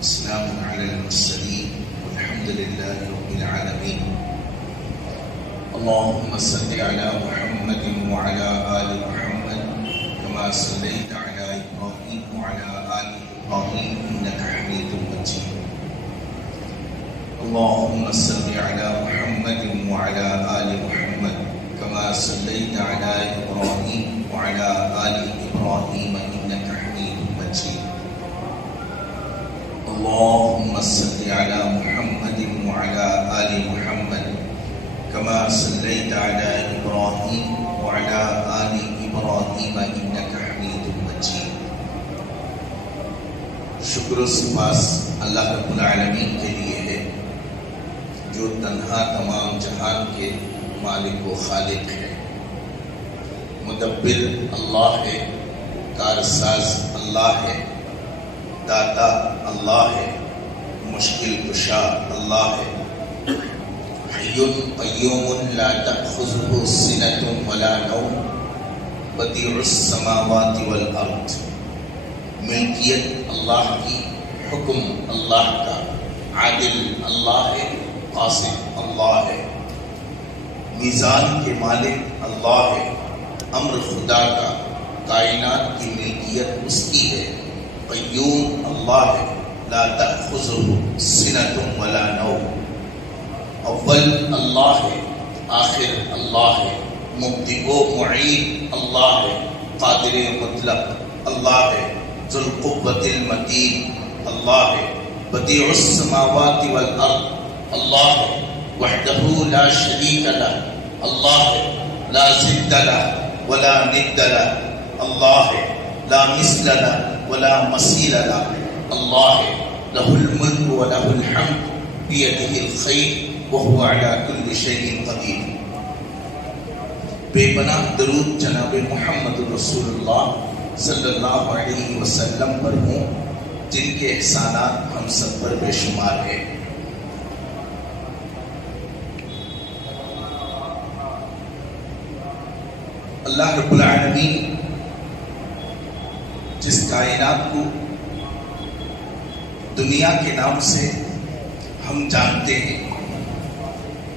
السلام على المرسلين والحمد لله رب العالمين. اللهم صل على محمد وعلى آل محمد كما صليت على إبراهيم وعلى آل إبراهيم إنك حميد مجيد. اللهم صل على محمد وعلى آل محمد كما صليت على إبراهيم وعلى آل إبراهيم إنك حميد مجيد. اللهم صل على محمد وعلى آل محمد كما صليت على إبراهيم وعلى آل إبراهيم إنك حميد مجيد. شکر و سپاس اللہ رب العالمین کے لیے ہے جو تنہا تمام جہان کے مالک و خالق ہے. مدبر اللہ ہے، کارساز اللہ ہے، داتا اللہ ہے، مشکل کشا اللہ ہے. حی قیوم لا تأخذہ سنۃ ولا نوم بدیع السماوات والارض. ملکیت اللہ کی، حکم اللہ کا، عادل اللہ ہے، قاسم اللہ ہے. میزان کے مالک اللہ ہے، امر خدا کا، کائنات کی ملکیت اس کی ہے. قیوم اللہ ہے، لا تأخذہ سنۃ ولا نوم. اول اللہ ہے، آخر اللہ ہے، مبدئ و معید اللہ ہے، قادر مطلق اللہ ہے، ذو القوۃ المتین اللہ ہے، بدیع السماوات والارض اللہ ہے، وحدہ لا شریک لہ اللہ ہے، لا ضد لہ ولا ند لہ اللہ ہے، لا مثل لہ ولا مثیل لہ اللہ ہے. لہ الملک ولہ الحمد بیدہ الخیر وہو علی کل شیء قدیر. بے پناہ درود جناب محمد رسول اللہ صلی اللہ علیہ وسلم پر ہوں جن کے احسانات ہم سب پر بے شمار ہیں. اللہ رب العالمین جس کائنات کو دنیا کے نام سے ہم جانتے ہیں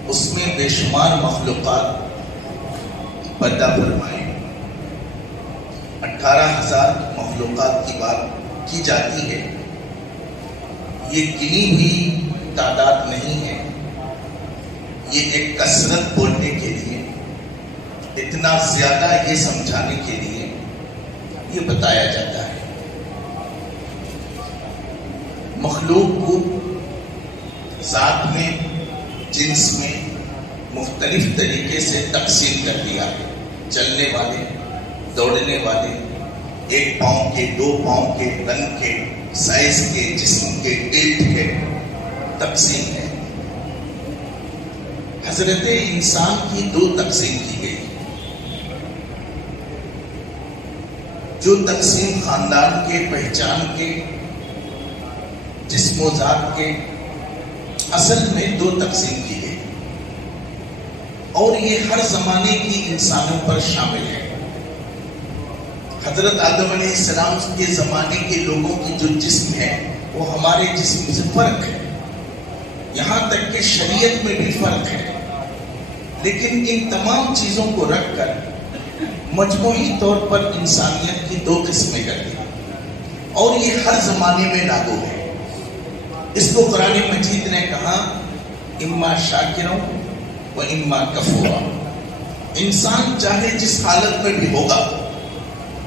اس میں بے شمار مخلوقات پیدا فرمائے. 18,000 مخلوقات کی بات کی جاتی ہے. یہ گنی ہوئی تعداد نہیں ہے، یہ ایک کثرت بولنے کے لیے، اتنا زیادہ یہ سمجھانے کے لیے یہ بتایا جاتا ہے. مخلوق کو ذات میں، جنس میں مختلف طریقے سے تقسیم کر دیا ہے. چلنے والے، دوڑنے والے، 1 پاؤں کے، 2 پاؤں کے، رنگ کے، سائز کے، جسم کے، ٹیٹ کے تقسیم ہے. حضرت انسان کی 2 تقسیم کی گئی. جو تقسیم خاندان کے، پہچان کے، جسم و ذات کے، اصل میں 2 تقسیم کی گئی اور یہ ہر زمانے کی انسانوں پر شامل ہے. حضرت آدم علیہ السلام کے زمانے کے لوگوں کی جو جسم ہے وہ ہمارے جسم سے فرق ہے. یہاں تک کہ شریعت میں بھی فرق ہے. لیکن ان تمام چیزوں کو رکھ کر مجموعی طور پر انسانیت کی 2 قسمیں کر دی اور یہ ہر زمانے میں لاگو ہے. اس کو قرآن مجید نے کہا اما شاکرا و اما کفورا. انسان چاہے جس حالت میں بھی ہوگا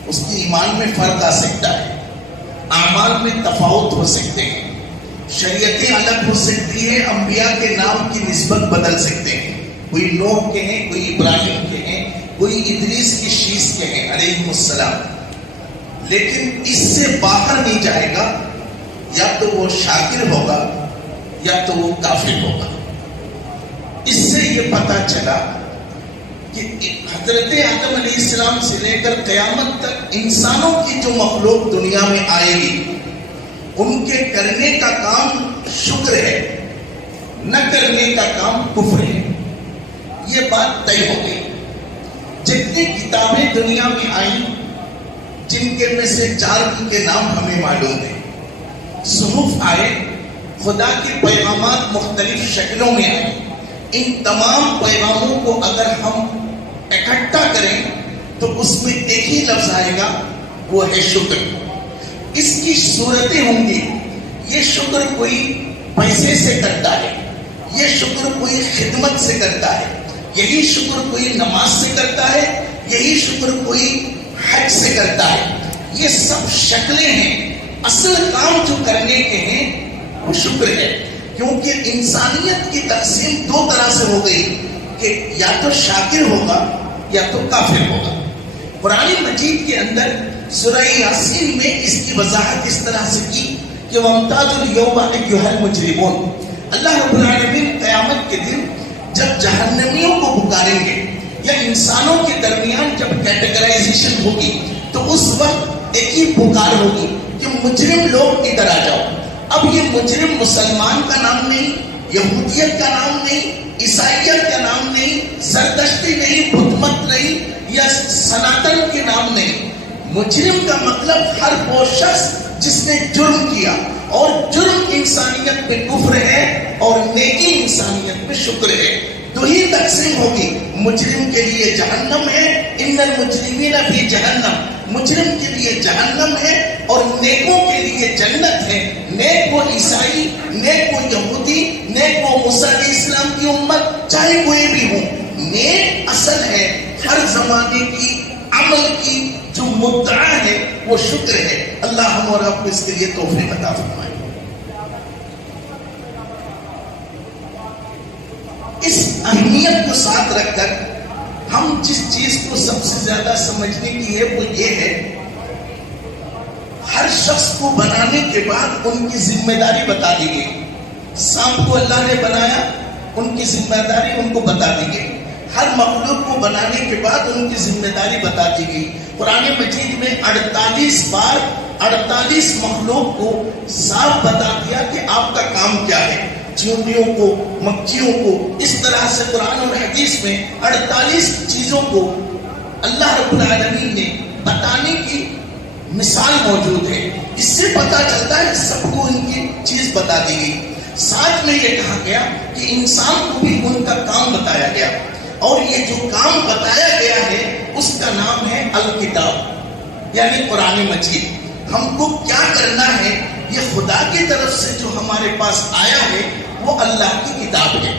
اس کی ایمان میں فرق آ سکتا ہے، اعمال میں تفاوت ہو سکتے ہیں، شریعتیں الگ ہو سکتی ہیں، انبیاء کے نام کی نسبت بدل سکتے ہیں. کوئی نوح کے ہیں، کوئی ابراہیم کے ہیں، کوئی ادریس کی شیث کے ہیں علیہ السلام. لیکن اس سے باہر نہیں جائے گا. یا تو وہ شاکر ہوگا یا تو وہ کافر ہوگا. اس سے یہ پتہ چلا کہ حضرت آدم علیہ السلام سے لے کر قیامت تک انسانوں کی جو مخلوق دنیا میں آئے گی ان کے کرنے کا کام شکر ہے، نہ کرنے کا کام کفر ہے. یہ بات طے ہو گئی. جتنی کتابیں دنیا میں آئیں جن کے میں سے 4 کے نام ہمیں معلوم ہیں. صحف آئے، خدا کے پیغامات مختلف شکلوں میں آئے، ان تمام پیغاموں کو اگر ہم اکٹھا کریں تو اس میں ایک ہی لفظ آئے گا، وہ ہے شکر۔ اس کی صورتیں ہوں گی، یہ شکر کوئی پیسے سے کرتا ہے، یہ شکر کوئی خدمت سے کرتا ہے، یہی شکر کوئی نماز سے کرتا ہے، یہی شکر کوئی حج سے کرتا ہے۔ یہ سب شکلیں ہیں، اصل کام جو کرنے کے ہیں وہ شکر ہے، کیونکہ انسانیت کی تقسیم دو طرح سے ہو گئی کہ یا تو شاکر ہوگا یا تو کافر ہوگا۔ قرآن مجید کے اندر سورہ یاسین میں اس کی وضاحت اس طرح سے کی کہ وَامْتَازُوا الْيَوْمَ أَيُّهَا الْمُجْرِمُونَ، اللہ رب العالمین قیامت کے دن جب جہنمیوں کو پکاریں گے یا انسانوں کے درمیان جب کیٹیگرائزیشن ہوگی تو اس وقت ایک ہی پکار ہوگی کہ مجرم لوگ ادھر آ جاؤ۔ اب یہ مجرم مسلمان کا نام نہیں، یہودیت کا نام نہیں، عیسائیت کا نام نہیں، زردشتی نہیں، بدھ مت نہیں، یا سناتن کے نام نہیں۔ مجرم کا مطلب ہر وہ شخص جس نے جرم کیا، اور جرم انسانیت میں کفر ہے اور نیکی انسانیت میں شکر ہے۔ تو ہی تقسیم ہوگی، مجرم کے لیے جہنم ہے، ان المجرمین فی جہنم، مجرم کے لیے جہنم ہے اور نیکوں کے لیے جنت ہے۔ نیک وہ عیسائی، نیک وہ یہودی، نیک وہ موسیٰ علیہ السلام کی امت، چاہے کوئی بھی ہو، نیک اصل ہے ہر زمانے کی عمل کی جو مدعا ہے وہ شکر ہے۔ اللہ ہم اور آپ کو اس کے لیے توفیق عطا فرمائے۔ اس اہمیت کو ساتھ رکھ کر ہم جس چیز کو سب سے زیادہ سمجھنے کی ہے وہ یہ ہے، ہر شخص کو بنانے کے بعد ان کی ذمہ داری بتا دی گئی۔ سانپ کو اللہ نے بنایا، ان کی ذمہ داری ان کو بتا دی گئی۔ ہر مخلوق کو بنانے کے بعد ان کی ذمہ داری بتا دی گئی۔ قرآن مجید میں 48 بار 48 مخلوق کو صاف بتا دیا کہ آپ کا کام کیا ہے۔ چیونٹیوں کو، مکھیوں کو، اس طرح سے قرآن اور حدیث میں 48 چیزوں کو اللہ رب العالمین نے بتانے کی مثال موجود ہے۔ اس سے پتہ چلتا ہے سب کو ان کی چیز بتا دی گئی۔ ساتھ میں یہ کہا گیا کہ انسان کو بھی ان کا کام بتایا گیا، اور یہ جو کام بتایا گیا ہے اس کا نام ہے الکتاب، یعنی قرآن مجید۔ ہم کو کیا کرنا ہے، یہ خدا کی طرف سے جو ہمارے پاس آیا ہے وہ اللہ کی کتاب ہے۔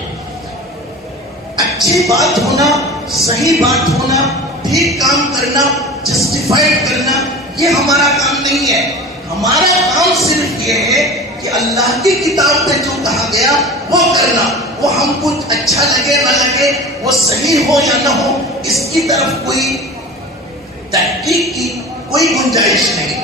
اچھی بات ہونا، صحیح بات ہونا، ٹھیک کام کرنا، جسٹیفائڈ کرنا، یہ ہمارا کام نہیں ہے۔ ہمارا کام صرف یہ ہے کہ اللہ کی کتاب میں جو کہا گیا وہ کرنا، وہ ہم کو اچھا لگے نہ لگے، وہ صحیح ہو یا نہ ہو، اس کی طرف کوئی تحقیق کی کوئی گنجائش نہیں۔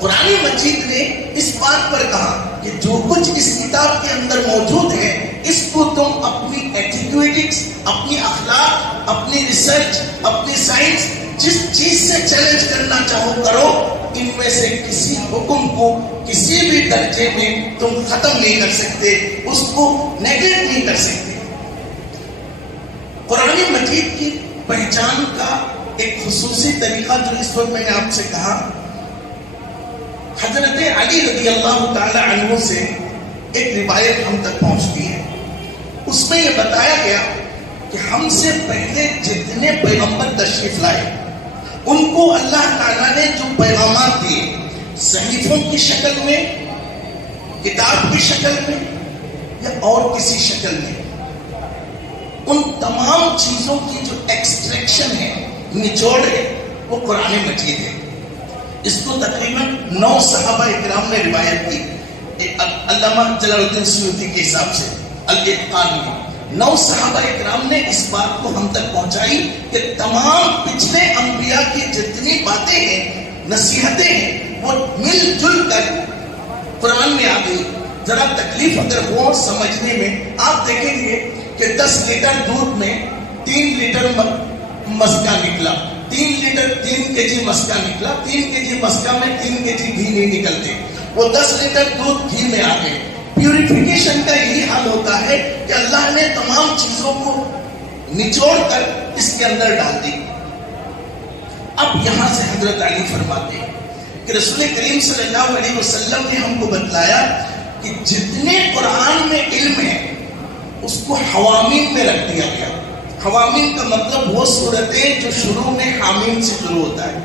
قرآن مجید نے اس بات پر کہا کہ جو کچھ اس کتاب کے اندر موجود ہے اس کو تم اپنی ایٹیٹیوڈز، اپنی اخلاق، اپنی ریسرچ، اپنی سائنس، جس چیز سے چیلنج کرنا چاہو کرو، ان میں سے کسی حکم کو کسی بھی درجے میں تم ختم نہیں کر سکتے، اس کو نیگلیکٹ نہیں کر سکتے۔ قرآن مجید کی پہچان کا ایک خصوصی طریقہ جو اس وقت میں نے آپ سے کہا، حضرت علی رضی اللہ تعالی عنہ سے ایک روایت ہم تک پہنچتی ہے۔ اس میں یہ بتایا گیا کہ ہم سے پہلے جتنے پیغمبر تشریف لائے ان کو اللہ تعالیٰ نے جو پیغامات دیے، صحیفوں کی شکل میں، کتاب کی شکل میں یا اور کسی شکل میں، ان تمام چیزوں کی جو ایکسٹریکشن ہے، نچوڑ ہے، وہ قرآن مجید ہے۔ اس کو تقریباً 9 صحابہ اکرام نے روایت کی، علامہ جلال الدین سیوطی کے حساب سے الاتقان میں 9 صحابہ اکرام نے اس بات کو ہم تک پہنچائی کہ تمام پچھلے انبیاء کی جتنی باتیں ہیں، نصیحتیں ہیں، وہ مل جل کر قرآن میں آ گئی۔ ذرا تکلیف اگر ہو سمجھنے میں، آپ دیکھیں گے کہ 10 لیٹر دودھ میں 3 لیٹر مسکا نکلا، 3 kg مسکا نکلا، 3 kg مسکا میں 3 kg گھی نہیں نکلتے، وہ 10 لیٹر دودھ گھی میں آ گئے۔ پیوریفیکیشن کا یہی حل ہوتا ہے کہ اللہ نے تمام چیزوں کو نچوڑ کر اس کے اندر ڈال دی۔ اب یہاں سے حضرت علی فرماتے ہیں کہ رسول کریم صلی اللہ علیہ وسلم نے ہم کو بتلایا کہ جتنے قرآن میں علم ہے اس کو حوامیم میں رکھ دیا گیا. حوامیم کا مطلب وہ صورتیں جو شروع میں حامیم سے شروع ہوتا ہے.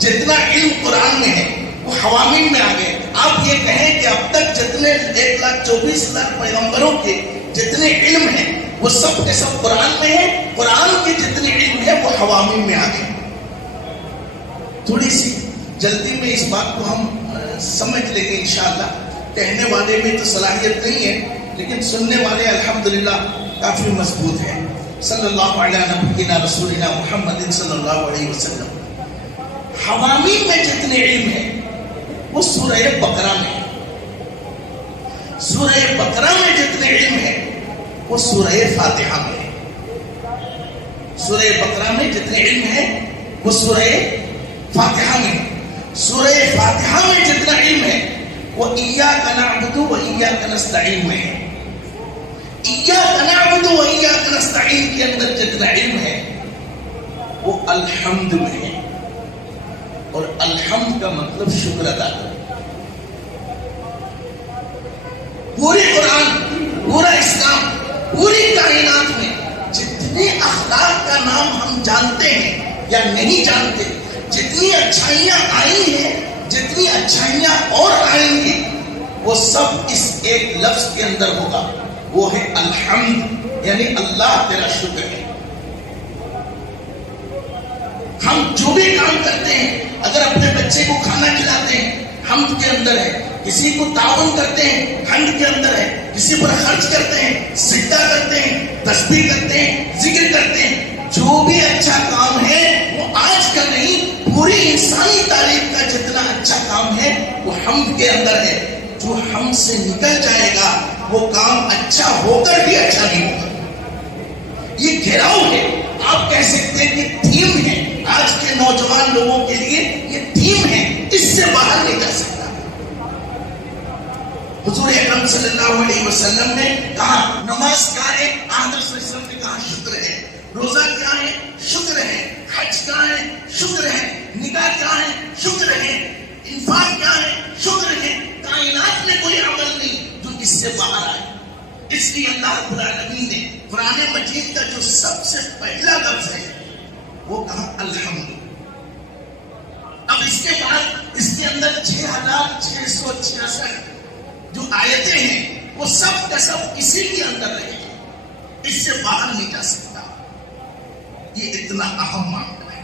جتنا علم قرآن میں ہے وہ حوامیم میں آ گئے. آپ یہ کہیں کہ اب تک جتنے 1,24,00,000 پیغمبروں کے جتنے علم ہیں وہ سب کے سب قرآن میں ہے. قرآن کے جتنے علم ہے وہ حوامیم میں آ گئے. تھوڑی سی جلدی میں اس بات کو ہم سمجھ لیں گے انشاءاللہ. کہنے والے میں تو صلاحیت نہیں ہے لیکن سننے والے الحمدللہ کافی مضبوط ہیں. صلی اللہ علیہ نبینا رسولنا محمد صلی اللہ علیہ وسلم. حوامیم میں جتنے علم ہے وہ سورہ بقرہ میں ہے. سورہ بقرہ میں جتنے علم ہے وہ سورہ فاتحہ میں ہے. سورہ بقرہ میں جتنے علم ہے وہ سورہ فاتحہ میں ہے. سورہ فاتحہ میں جتنا علم ہے وہ ایاک نعبد و ایاک نستعین میں ہے. ایاک نعبد و ایاک نستعین کے اندر جتنا علم ہے وہ الحمد میں ہے. اور الحمد کا مطلب شکر ادا کرنا. پورے قرآن، پورا اسلام، پوری کائنات میں جتنے اخلاق کا نام ہم جانتے ہیں یا نہیں جانتے، جتنی اچھائیاں آئی ہیں، جتنی اچھائیاں اور آئیں گی، وہ سب اس ایک لفظ کے اندر ہوگا. وہ ہے الحمد، یعنی اللہ تیرا شکر ہے. ہم جو بھی کام کرتے ہیں، اگر اپنے بچے کو کھانا کھلاتے ہیں حمد کے اندر ہے. کسی کو تعاون کرتے ہیں حمد کے اندر ہے. کسی پر خرچ کرتے ہیں، سجدہ کرتے ہیں، تسبیح کرتے ہیں، ذکر کرتے ہیں. جو بھی اچھا کام ہے وہ آج کا نہیں، پوری انسانی تاریخ کا جتنا اچھا کام ہے وہ حمد کے اندر ہے. جو ہم سے نکل جائے گا وہ کام اچھا ہو کر بھی اچھا نہیں ہوگا. یہ گھیراؤ ہے. آپ کہہ سکتے ہیں کہ تھیم ہے آج کے نوجوان لوگوں کے لیے. یہ تھیم ہے، اس سے باہر نہیں جا سکتا. حضور اکرم صلی اللہ علیہ وسلم نے کہا نماز کیا ہے؟ آدم صلی اللہ علیہ وسلم نے کہا شکر ہے. روزہ کیا ہے؟ شکر ہے. حج کیا ہے؟ شکر ہے. نکاح کیا ہے؟ شکر ہے. انفاق کیا ہے؟ شکر ہے. کائنات میں کوئی عمل نہیں جو اس سے باہر آئے. اس لیے اللہ رب العالمین نے قرآن مجید کا جو سب سے پہلا لفظ ہے وہ کہا الحمد. اب اس کے بعد اس کے اندر 6,666 جو آیتیں ہیں وہ سب کا سب اسی کے اندر رہے گا. اس سے باہر نہیں جا سکتا. یہ اتنا اہم معاملہ ہے.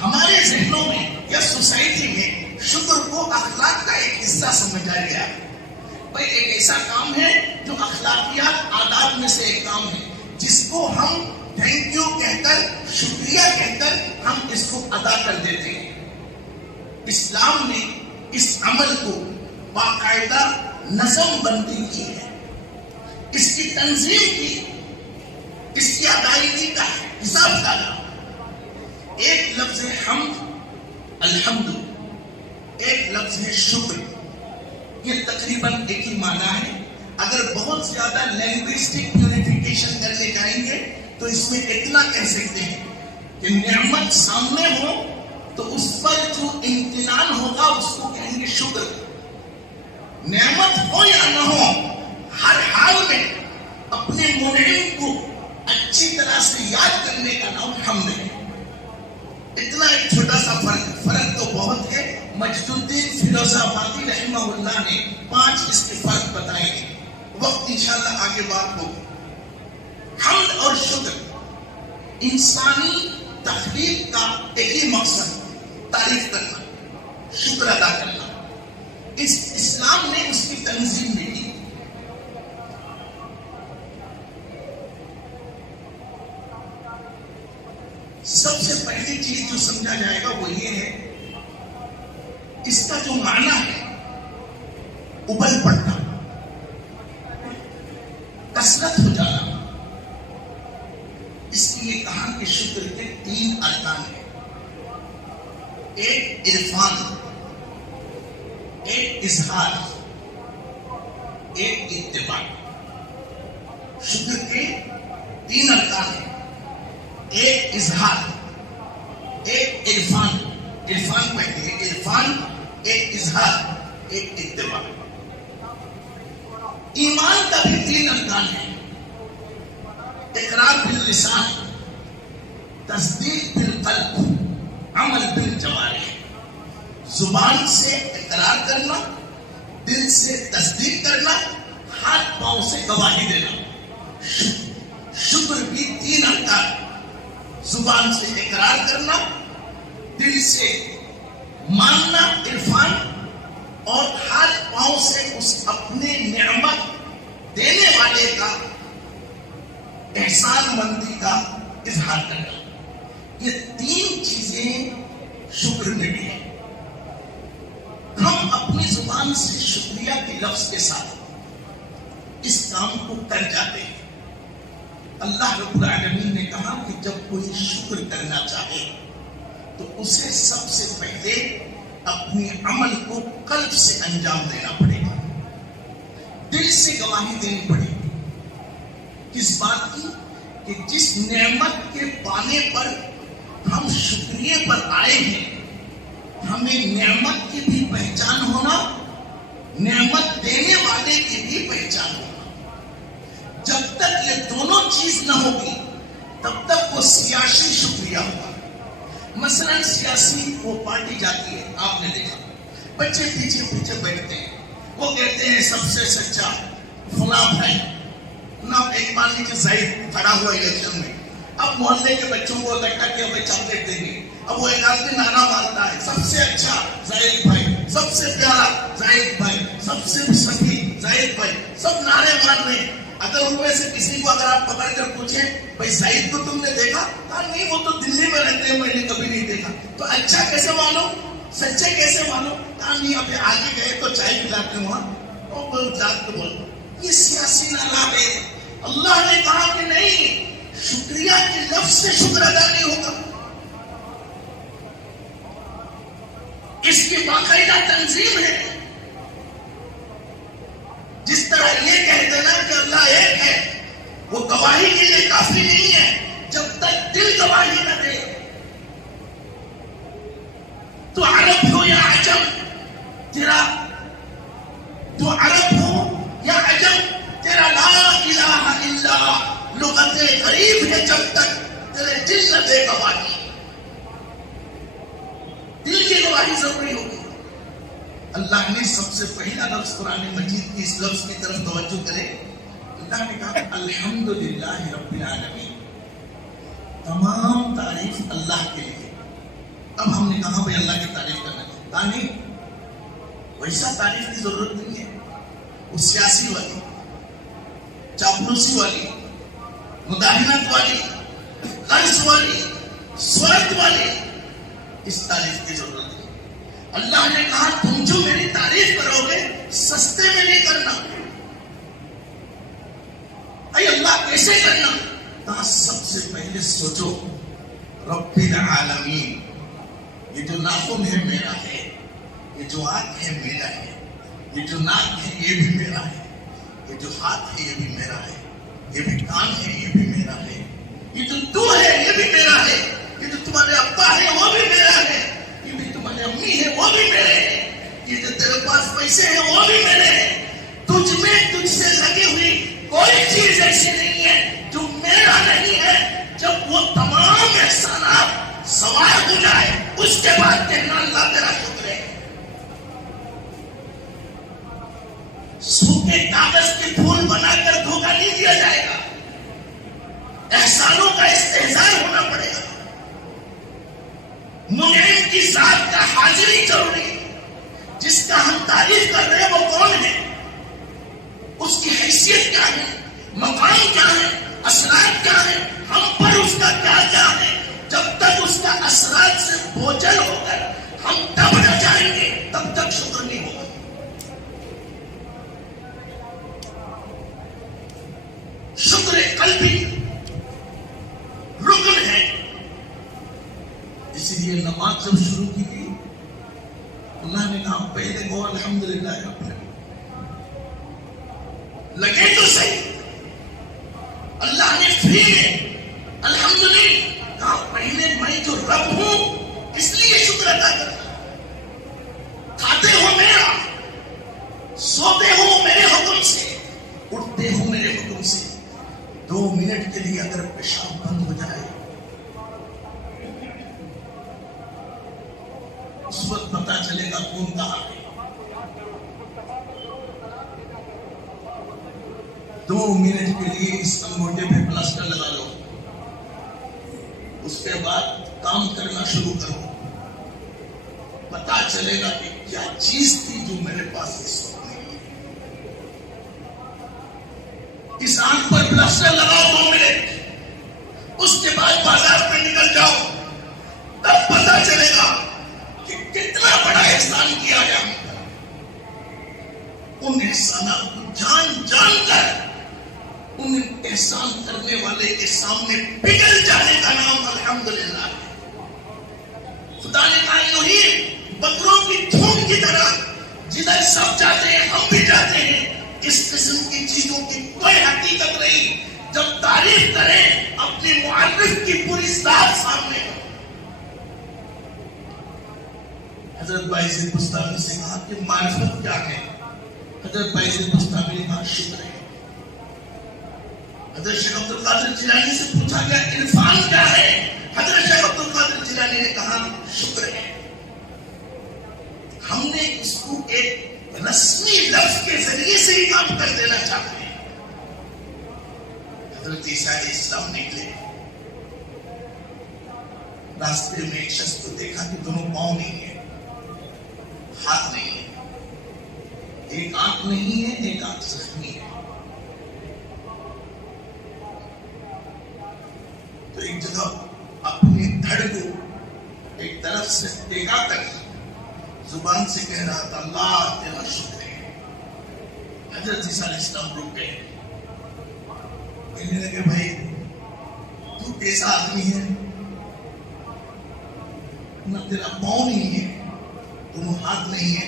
ہمارے ذہنوں میں یا سوسائٹی میں شکر کو اخلاق کا ایک حصہ سمجھا گیا. بھائی ایک ایسا کام ہے جو اخلاقیات آداب میں سے ایک کام ہے جس کو ہم تھینک یو کہہ کر، شکریہ کہہ کر ہم اس کو ادا کر دیتے ہیں. اسلام نے اس عمل کو باقاعدہ نظم بندی کی ہے، اس کی تنظیم کی، اس کی ادائیگی کا حساب ڈالا. ایک لفظ ہے حمد، الحمد. ایک لفظ ہے شکر. یہ تقریباً ایک ہی معنی ہے. اگر بہت زیادہ لینگوسٹک پیوریفیکیشن کرنے جائیں گے تو اس میں اتنا کہہ سکتے ہیں کہ نعمت سامنے ہو تو اس پر جو امتنان ہوگا اس کو کہیں گے شکر. نعمت ہو یا نہ ہو، ہر حال میں اپنے منعم کو اچھی طرح سے یاد کرنے کا نام حمد ہے. اتنا ایک چھوٹا سا فرق تو بہت ہے. مجد الدین فیروز آبادی رحمہ اللہ نے 5 اس کے فرق بتائے ہیں. وقت انشاءاللہ آگے بات ہوگی. حمد اور شکر انسانی تخلیق کا ایک ہی مقصد، تعریف کرنا، شکر ادا کرنا. اسلام نے اس کی تنظیم بھی کی. سب سے پہلی چیز جو سمجھا جائے گا وہ یہ ہے، اس کا جو معنی ہے ابل پڑنا، کثرت ہو جانا. اس لیے کہا کہ شکر کے 3 ارکان ہیں. ایک عرفان، ایک اظہار، ایک اتباع. شکر کے 3 ارکان ہیں. ایک اظہار، ایک عرفان، عرفان پہلے. عرفان ایک اظہار، ایک اتباع. ایمان کا بھی 3 ارکان ہے. اقرار باللسان، تصدیق بالقلب، عمل بالجوارح. زبان سے اقرار کرنا، دل سے تصدیق کرنا، ہاتھ پاؤں سے گواہی دینا. شکر بھی 3 ارکان. زبان سے اقرار کرنا، دل سے ماننا عرفان، اور ہاتھ پاؤں سے اس اپنے نعمت دینے والے کا احسان مندی کا اظہار کرنا. یہ 3 چیزیں شکر میں بھی ہیں. ہم اپنی زبان سے شکریہ کے لفظ کے ساتھ اس کام کو کر جاتے ہیں. اللہ رب العالمین نے کہا کہ جب کوئی شکر کرنا چاہے تو اسے سب سے پہلے اپنے عمل کو قلب سے انجام دینا پڑے گا، دل سے گواہی دینی پڑے گی. کس بات کی؟ کہ جس نعمت کے پانے پر ہم شکریہ پر آئے ہیں، ہمیں نعمت کی بھی پہچان ہونا، نعمت دینے والے کی بھی پہچان ہونا. جب تک یہ دونوں چیز نہ ہوگی تب تک وہ سیاسی شکریہ ہوگا. مثلا سیاسی وہ پارٹی جاتی ہے، آپ نے دیکھا بچے پیچھے پیچھے بیٹھتے ہیں، وہ کہتے ہیں سب سے سچا فلاں بھائی. نہ ایک مان لیجیے زاہد کھڑا ہوا الیکشن میں، اب محلے کے بچوں کو اکٹھا کیا بھائی چاکلیٹ دیں گے. اب وہ ایک آدمی نعرہ مارتا ہے سب سے اچھا زاہد بھائی، سب سے پیارا زاہد بھائی، سب سے سخی زاہد بھائی، سب نعرے مار رہے ہیں. اگر ان میں سے کسی کو اگر آپ پکڑ کر پوچھیں بھائی زاہد کو تم نے دیکھا؟ کہا نہیں وہ تو دلی میں رہتے ہیں، میں نے کبھی نہیں دیکھا. تو اچھا کیسے معلوم، سچے کیسے معلوم؟ کہا نہیں ابھی آگے گئے تو چائے پلاتے ہیں وہاں، اور جات کے بولو. یہ سیاسی نعرہ ہے. اللہ نے کہا کہ نہیں، شکریہ کے لفظ سے شکر ادا نہیں ہوگا. اس کی باقاعدہ تنظیم ہے. جس طرح یہ کہہ دینا کہ اللہ ایک ہے وہ گواہی کے لیے کافی نہیں ہے جب تک دل گواہی نہ دے. تو عرب ہو یا عجم، تیرا تو عرب ہو یا عجم، تیرا لا الہ الا لغت غریب ہے جب تک تیرے دل نہ دے گواہی. دل کی گواہی ضروری ہوگی. اللہ نے سب سے پہلا لفظ قرآن مجید کی اس لفظ کی طرف توجہ کرے. اللہ نے کہا الحمدللہ رب العالمین، تمام تعریف اللہ کے لیے. اب ہم نے کہا بھائی اللہ کی تعریف کرنا ہے، کہا نہیں، ویسا تعریف کی ضرورت نہیں ہے. وہ سیاسی والی، چاپلوسی والی، مداہنت والی، قرض والی، سوارت والی، اس تعریف کی ضرورت نہیں. اللہ نے کہا تم جو میری تعریف کرو گے سستے میں نہیں کرنا. اے اللہ کیسے کرنا؟ کہا سب سے پہلے سوچو رب العالمین، یہ جو ناخن ہے میرا ہے، یہ جو آنکھ ہے میرا ہے، یہ جو ناک ہے یہ بھی میرا ہے، یہ جو ہاتھ ہے یہ بھی میرا ہے، یہ بھی کان ہے یہ بھی میرا ہے، یہ جو تو ہے یہ بھی میرا ہے، یہ جو تمہارے ابا ہے وہ بھی میرا ہے، یہ بھی تمہارے امی ہے وہ بھی میرے ہیں، یہ جو تیرے پاس پیسے ہیں وہ بھی میرے ہیں. تجھ میں تجھ سے لگی ہوئی کوئی چیز ایسی نہیں ہے جو میرا نہیں ہے. جب وہ تمام احسانات سوائے ہو جائے اس کے بعد کہنا اللہ تیرا شکر ہے. سوکھے کاغذ کے پھول بنا کر دھوکہ نہیں دیا جائے گا. احسانوں کا استحضار ہونا پڑے گا. منعم کی ذات کا حاضری ضروری ہے. جس کا ہم تعریف کر رہے ہیں وہ کون ہے، اس کی حیثیت کیا ہے، مقام کیا ہے، اثرات کیا ہے، ہم پر اس کا کیا کیا ہے. جب تک اس کا اثرات سے بوجھل ہو کر ہم دب نہ جائیں گے تب تک شکر نہیں ہوگا. شکر قلبی رکن ہے. اسی لیے نماز جب شروع کی گئی اللہ نے کہا پہلے کو الحمدللہ رب العالمین. لگے تو صحیح، اللہ نے فری ہے الحمدللہ. کہا پہلے میں جو رب ہوں اس لیے شکر شکر ادا کرنا. کھاتے ہو میرا, سوتے ہو میرے حکم سے, اٹھتے ہو میرے حکم سے. 2 منٹ کے لیے اگر پیشاب بند ہو جائے اس وقت پتا چلے گا کون کہاں ہے. 2 منٹ کے لیے اس انگوٹھے پہ پلاسٹر لگا لو, اس کے بعد کام کرنا شروع کرو, پتا چلے گا کہ کیا چیز تھی جو میرے پاس اس وقت نہیں ہے. اس آنکھ پر پلاسٹر لگاؤ 2 منٹ, اس کے بعد بازار میں نکل جاؤ, تب پتا چلے گا کہ کتنا بڑا احسان کیا ہے ہم پر. ان احسانات کو جان جان کر ان احسان کرنے والے کے سامنے پگھل جانے کا نام الحمدللہ ہے. خدا نے کہا انہیں بکروں کی دھوم کی طرح جدھر سب جاتے ہیں ہم بھی جاتے ہیں. اس قسم کی چیزوں کی کوئی حقیقت نہیں. جب تعریف کریں اپنے معرف کی پوری ذات سامنے. حضرت بائزید بستامی سے کہا کہ معرفت کیا ہے؟ حضرت بائزید بستامی نے کہا شکر ہے. حضرت شیخ عبد القادر جیلانی سے پوچھا گیا عرفان کیا ہے؟ حضرت شیخ عبد القادر جیلانی نے کہا شکر ہے. ہم نے اس کو ایک رسمی لفظ کے ذریعے سے ہی کام کر دینا چاہتے ہیں. حضرت عیسیٰ علیہ السلام نکلے, راستے میں ایک شخص کو دیکھا کہ دونوں پاؤں نہیں ہیں, ہاتھ نہیں ہے, ایک آنکھ نہیں ہے, ایک آنکھ زخمی ہے. تو ایک جگہ اپنی دھڑ کو ایک طرف سے ٹیکا کر زبان سے کہہ رہا تھا اللہ تیرا شکر ہے. حضرت عیسیٰ علیہ السلام رک گئے, کہنے لگے بھائی تو کیسا آدمی ہے, نہ تیرا پاؤں نہیں ہے, دونوں ہاتھ نہیں ہے,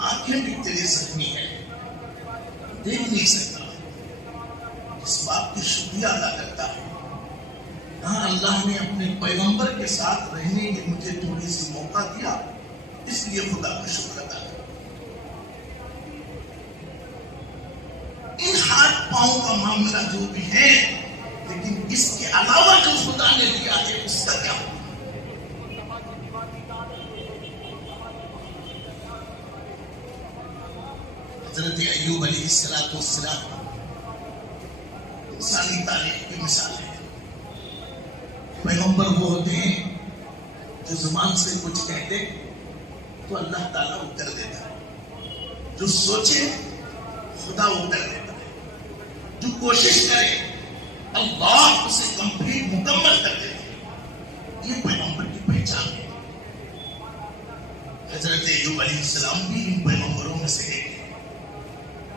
آنکھیں بھی تیری زخمی ہے, دیکھ نہیں سکتا. اس بات کی شکریہ ادا کرتا ہے. ہاں اللہ نے اپنے پیغمبر کے ساتھ رہنے کے مجھے تھوڑی سی موقع دیا, اس لیے خدا کا شکر ادا کرتا. ان ہاتھ پاؤں کا معاملہ جو بھی ہے, لیکن اس کے علاوہ جو خدا نے دیا ہے اس کا کیا ہوگا؟ حضرت ایوب علیہ السلام انسانی تاریخ کی مثال ہے. پیغمبر وہ ہوتے ہیں جو زبان سے کچھ کہتے تو اللہ تعالیٰ اتر دیتا ہے, جو سوچے خدا اتر دیتا ہے, جو کوشش کرے اللہ اسے کمپلیٹ مکمل کر دیتا ہے. یہ پیغمبر کی پہچان ہے. حضرت ایوب علیہ السلام بھی ان پیغمبروں میں سے ایک ہے.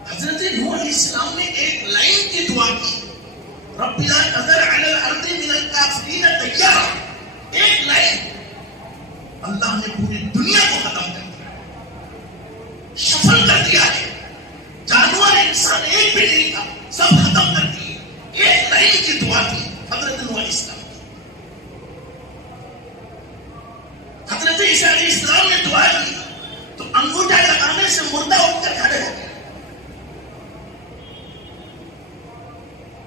حضرت نوح علیہ السلام نے ایک لائن کی دعا کی, رب لا تذر علی الارض من الکافرین دیارا. ایک لائن اللہ نے پوری دنیا کو ختم کر دیا, شفل کر دیا ہے. جانور انسان ایک بھی نہیں تھا, سب ختم کر دیے. ایک لائن کی دعا کی حضرت نوح علیہ السلام کی. حضرت عیسیٰ علیہ السلام نے دعا کی تو انگوٹھا لگانے سے مردہ اٹھ کر کھڑے ہو گئے.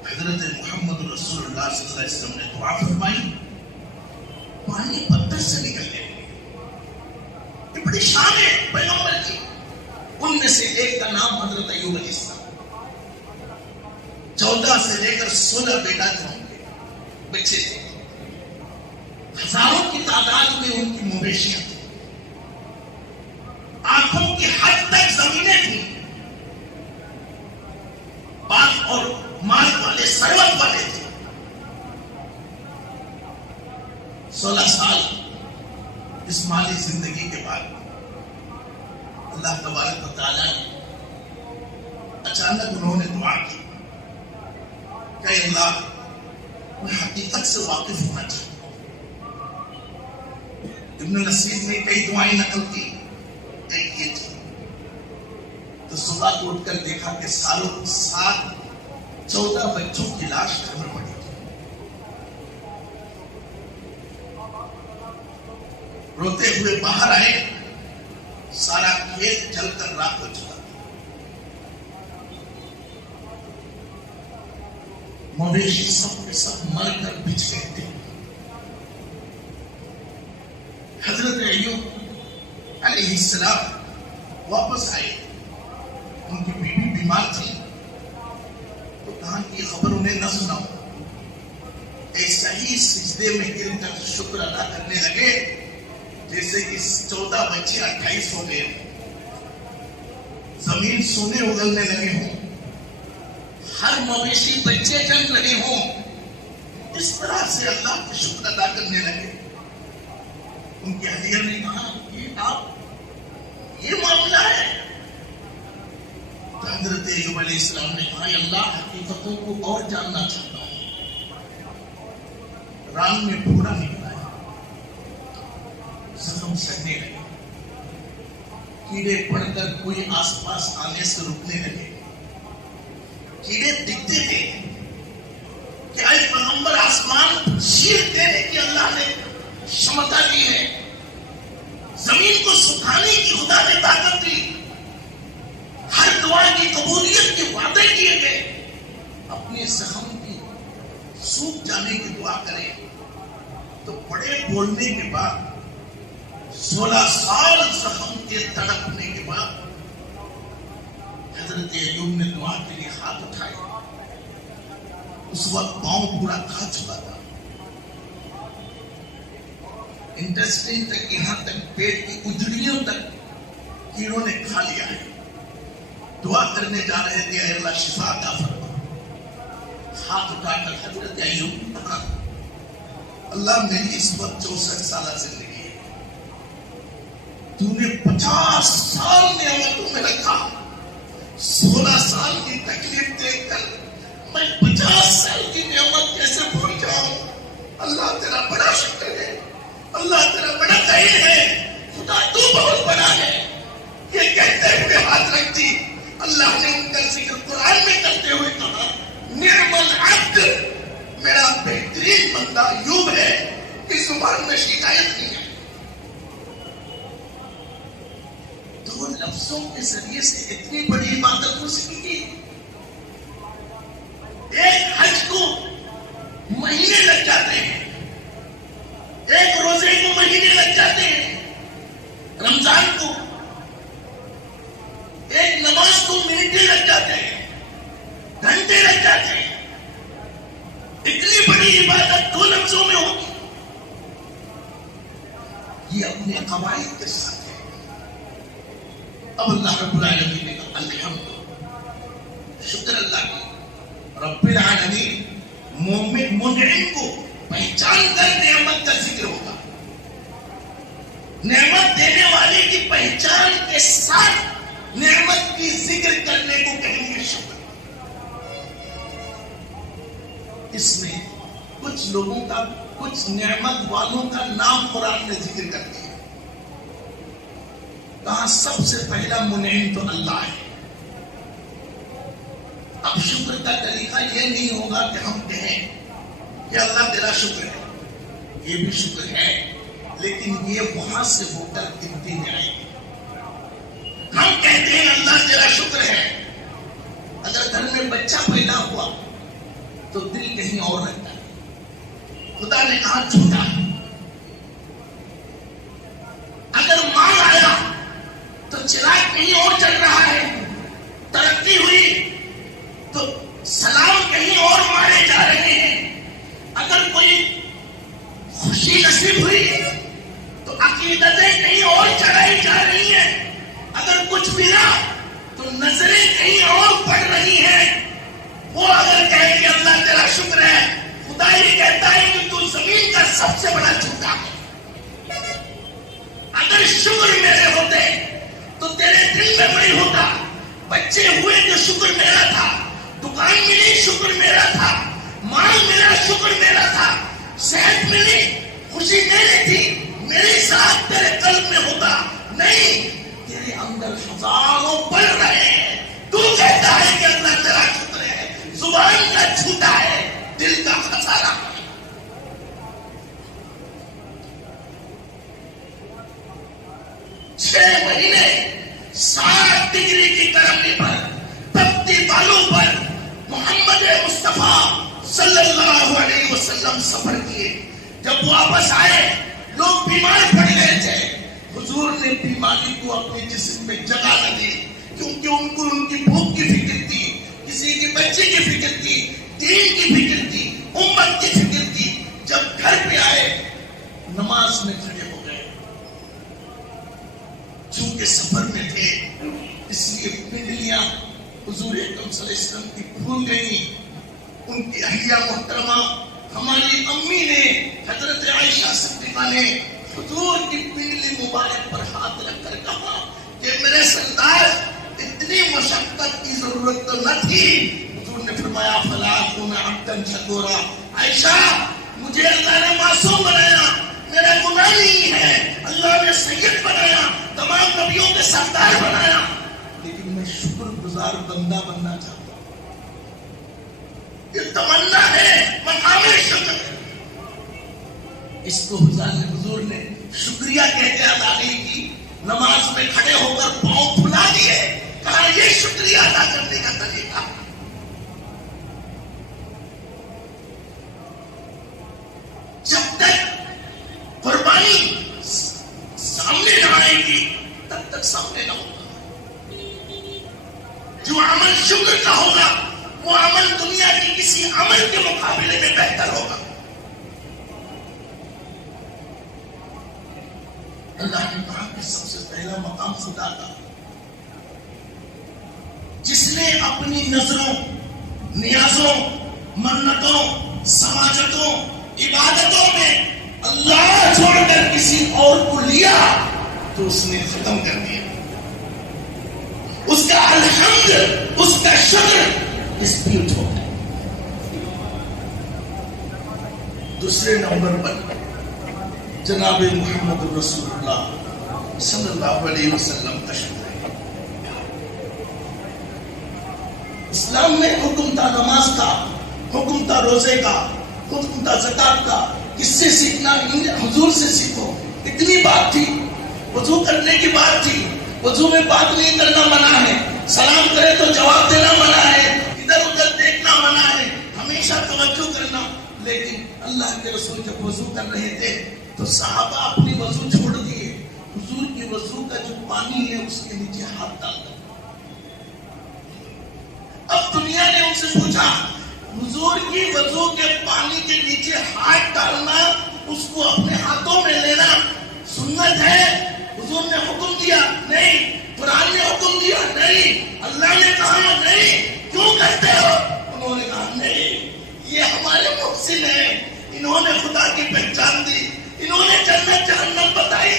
حضرت محمد رسول اللہ صلی اللہ علیہ وسلم نے دعا فرمائی, پانی پتھر سے نکلنے لگے. یہ بڑی شان ہے پیغمبر کی. ان میں سے ایک کا نام حضرت ایوب علیہ السلام. 14 سے لے کر 16 بیٹا جو ہوں گے بچے تھے. ہزاروں کی تعداد میں ان کی مویشیاں تھیں. آنکھوں کی حد تک زمینیں تھیں. باغ اور مال والے, ثروت والے تھے. 16 سال اس مالی زندگی کے بعد اللہ تبارک و تعالیٰ نے اچانک انہوں نے دعا کی کہ اللہ میں حقیقت سے واقف ہونا چاہتا ہوں. ابن نصیر نے کئی دعائیں نقل کی, ایک یہ تھی. تو صبح کو اٹھ کر دیکھا کہ سالوں ساتھ 14 بچوں کی لاش گھر میں پڑی تھی. روتے ہوئے باہر آئے، سارا کھیت جل کر راکھ ہو چکا تھا۔ مویشی سب کے سب مر کر بچ گئے تھے۔ حضرت ایوب علیہ السلام واپس آئے، ان کی بیوی بیمار تھی، تو کہا کہ خبر انہیں نہ سناؤ۔ ایسا ہی سجدے میں گر کر شکر ادا کرنے لگے جیسے کہ 14 بچے 28 ہو گئے، زمین سونے اگلنے لگے ہوں، ہر مویشی بچے جنگ لگے ہوں، اس طرح سے اللہ کا شکر ادا کرنے لگے۔ ان کی اہلیہ نے کہا کہ آپ یہ معاملہ ہے؟ تو حضرت ایوب علیہ السلام نے کہا اللہ حقیقتوں کو اور جاننا چاہتا ہوں۔ ران میں پھوڑا نکلا ہے، زخم سڑنے لگے، کیڑے پڑ کر کوئی آس پاس آنے سے رکنے لگے۔ کیڑے دکھتے تھے کہ اے پیغمبر آسمان شیر دینے کی اللہ نے شمتا دی ہے، زمین کو سکھانے کی خدا نے طاقت دی، ہر دعا کی قبولیت کے وعدے کیے گئے۔ اپنے زخم کی سوکھ جانے کی دعا کرے تو بڑے بولنے کے بعد 16 سال زخم کے تڑپنے کے بعد حضرت ایوب نے دعا کے لیے ہاتھ اٹھائے۔ اس وقت پاؤں پورا کھا چکا تھا، انٹسٹائن تک، یہاں تک پیٹ کی اجڑیوں تک کیڑوں نے کھا لیا ہے۔ دعا کرنے جا رہے تھے اے اللہ شفا عطا فرما۔ ہاتھ اٹھا کر حضرت ایوب نے کہا اللہ میری اس وقت 64 سالہ زندگی ہے، تو نے 50 سال نعمتوں میں رکھا، 16 سال کی تکلیف دیکھ کر میں 50 سال کی نعمت کیسے بھول جاؤں؟ اللہ تیرا بڑا شکر ہے، اللہ تیرا بڑا قہر ہے، خدا تو بہت بڑا ہے۔ یہ کہتے ہوئے ہاتھ رکھ دی، اللہ نے ان کا ذکر قرآن میں کرتے ہوئے کہا نعم العبد، میرا بہترین بندہ ایوب ہے، اس زبان میں شکایت نہیں ہے۔ دو لفظوں کے ذریعے سے اتنی بڑی عبادت ہو سکی۔ ایک حج کو مہینے لگ جاتے ہیں، ایک روزے کو مہینے لگ جاتے ہیں، رمضان کو ایک نماز کو منٹیں لگ جاتے ہیں، گھنٹے لگ جاتے ہیں۔ اتنی بڑی عبادت 2 لفظوں میں ہوگی، یہ اپنے قواعد کے ساتھ ہے۔ اب اللہ رب العالمین نے کہا الحمد، شکر اللہ کی، رب العالمین مومن منعم کو پہچان کر نعمت کا ذکر ہوگا، نعمت دینے والے کی پہچان کے ساتھ نعمت کی ذکر کرنے کو کہیں گے شکر۔ اس میں کچھ لوگوں کا، کچھ نعمت والوں کا نام قرآن نے ذکر کر دیا، کہاں سب سے پہلا منعم تو اللہ ہے۔ اب شکر کا طریقہ یہ نہیں ہوگا کہ ہم کہیں کہ اللہ تیرا شکر ہے، یہ بھی شکر ہے، لیکن یہ وہاں سے ہو کر گنتی میں آئے گی۔ ہم کہتے ہیں اللہ تیرا شکر ہے، اگر گھر میں بچہ پیدا ہوا تو دل کہیں اور رہتا ہے، خدا نے کہا جھوٹا ہے۔ اگر مال آیا تو چراغ کہیں اور چل رہا ہے، ترقی ہوئی تو سلام کہیں اور مارے جا رہے ہیں، اگر کوئی خوشی نصیب ہوئی تو عقیدتیں کہیں اور چڑھائی جا رہی ہیں، اگر کچھ ملا تو نظریں کہیں اور پڑ رہی ہیں۔ وہ اگر کہے کہ اللہ تیرا شکر ہے، خدا یہ کہتا ہے کہ تو زمین کا سب سے بڑا جھوٹا ہے۔ اگر شکر میرے ہوتے تو تیرے دل میں نہیں ہوتا، بچے ہوئے تو شکر میرا تھا، دکان ملی شکر میرا تھا، مال ملا شکر میرا تھا، صحت ملی خوشی میری تھی، میری ساتھ تیرے قلب میں ہوتا نہیں، تیرے اندر ہزاروں پڑ رہے ہیں۔ تو کہتا ہے کہ اللہ تیرا شکر ہے، زبان کا جھوٹا ہے، دل کا خسارہ ہے۔ وسلم سفر کیے. جب واپس آئے لوگ بیمار پڑ گئے تھے. حضور نے بیماری کو اپنے جسم میں جگہ نہ دی, کیونکہ ان کو ان کی بھوک کی فکر تھی, کسی کے بچے کی فکر تھی, دین کی فکر تھی, امت کی فکر تھی. جب گھر پہ آئے نماز میں کھڑے ہو گئے. چونکہ سفر میں تھے اس لیے پنڈلیاں حضور اکرم صلی اللہ علیہ وسلم کی بھول گئی. ان کی اہلیہ محترمہ ہماری امی نے, حضرت عائشہ صدیقہ نے حضور کی پنڈلی مبارک پر ہاتھ رکھ کر کہا کہ میرے سردار اتنی مشقت کی ضرورت تو نہ تھی. حضور نے فرمایا فلا اکون عبدا شکورا. عائشہ مجھے اللہ نے معصوم بنایا, میرا گناہ نہیں ہے, اللہ نے سید بنایا, تمام نبیوں کے سردار بنایا, لیکن میں شکر گزار بندہ بننا چاہتا ہوں. یہ تمنا ہے, مقام شکر. اس کو حضور نے شکریہ کہہ کے ادا نہیں کی. نماز میں کھڑے ہو کر پاؤں پھلا دیے, کہا یہ شکریہ ادا کرنے کا طریقہ. جب تک قربانی سامنے نہ آئے گی تب تک سامنے نہ ہوگا. جو عمل شکر کا ہوگا وہ عمل دنیا کی کسی عمل کے مقابلے میں بہتر ہوگا. اللہ نے کہا کہ سب سے پہلا مقام خدا کا. جس نے اپنی نظروں, نیازوں, منتوں, سماجتوں, عبادتوں میں اللہ چھوڑ کر کسی اور کو لیا تو اس نے ختم کر دیا. اس کا الحمد, اس کا شکر ڈسپیوٹ ہو گیا. دوسرے نمبر پر جناب محمد رسول اللہ صلی اللہ علیہ وسلم تشریف لائے. اسلام میں حکم تھا نماز کا, حکم تھا روزے کا, حکم تھا زکات کا. کس سے سیکھنا؟ حضور سے سیکھو. اتنی بات تھی. وضو کرنے کی بات تھی. وضو میں بات نہیں کرنا منع ہے, سلام کرے تو جواب دینا منع ہے, ادھر ادھر دیکھنا منع ہے, ہمیشہ توجہ کرنا. لیکن اللہ کے رسول جب وضو کر رہے تھے تو صحابہ اپنی وضو چھوڑ دیے. حضور کی وضو کا جو پانی ہے اس کے نیچے ہاتھ ڈال کر. اب دنیا نے ان سے پوچھا حضور کی وضو کے پانی کے نیچے ہاتھ ڈالنا, اس کو اپنے ہاتھوں میں لینا سنت ہے؟ حضور نے حکم دیا نہیں, قرآن نے حکم دیا نہیں, اللہ نے کہا نہیں, کیوں کرتے ہو؟ انہوں نے کہا نہیں, یہ ہمارے محسن ہیں, انہوں نے خدا کی پہچان دی, انہوں نے جنت جہنم بتائی,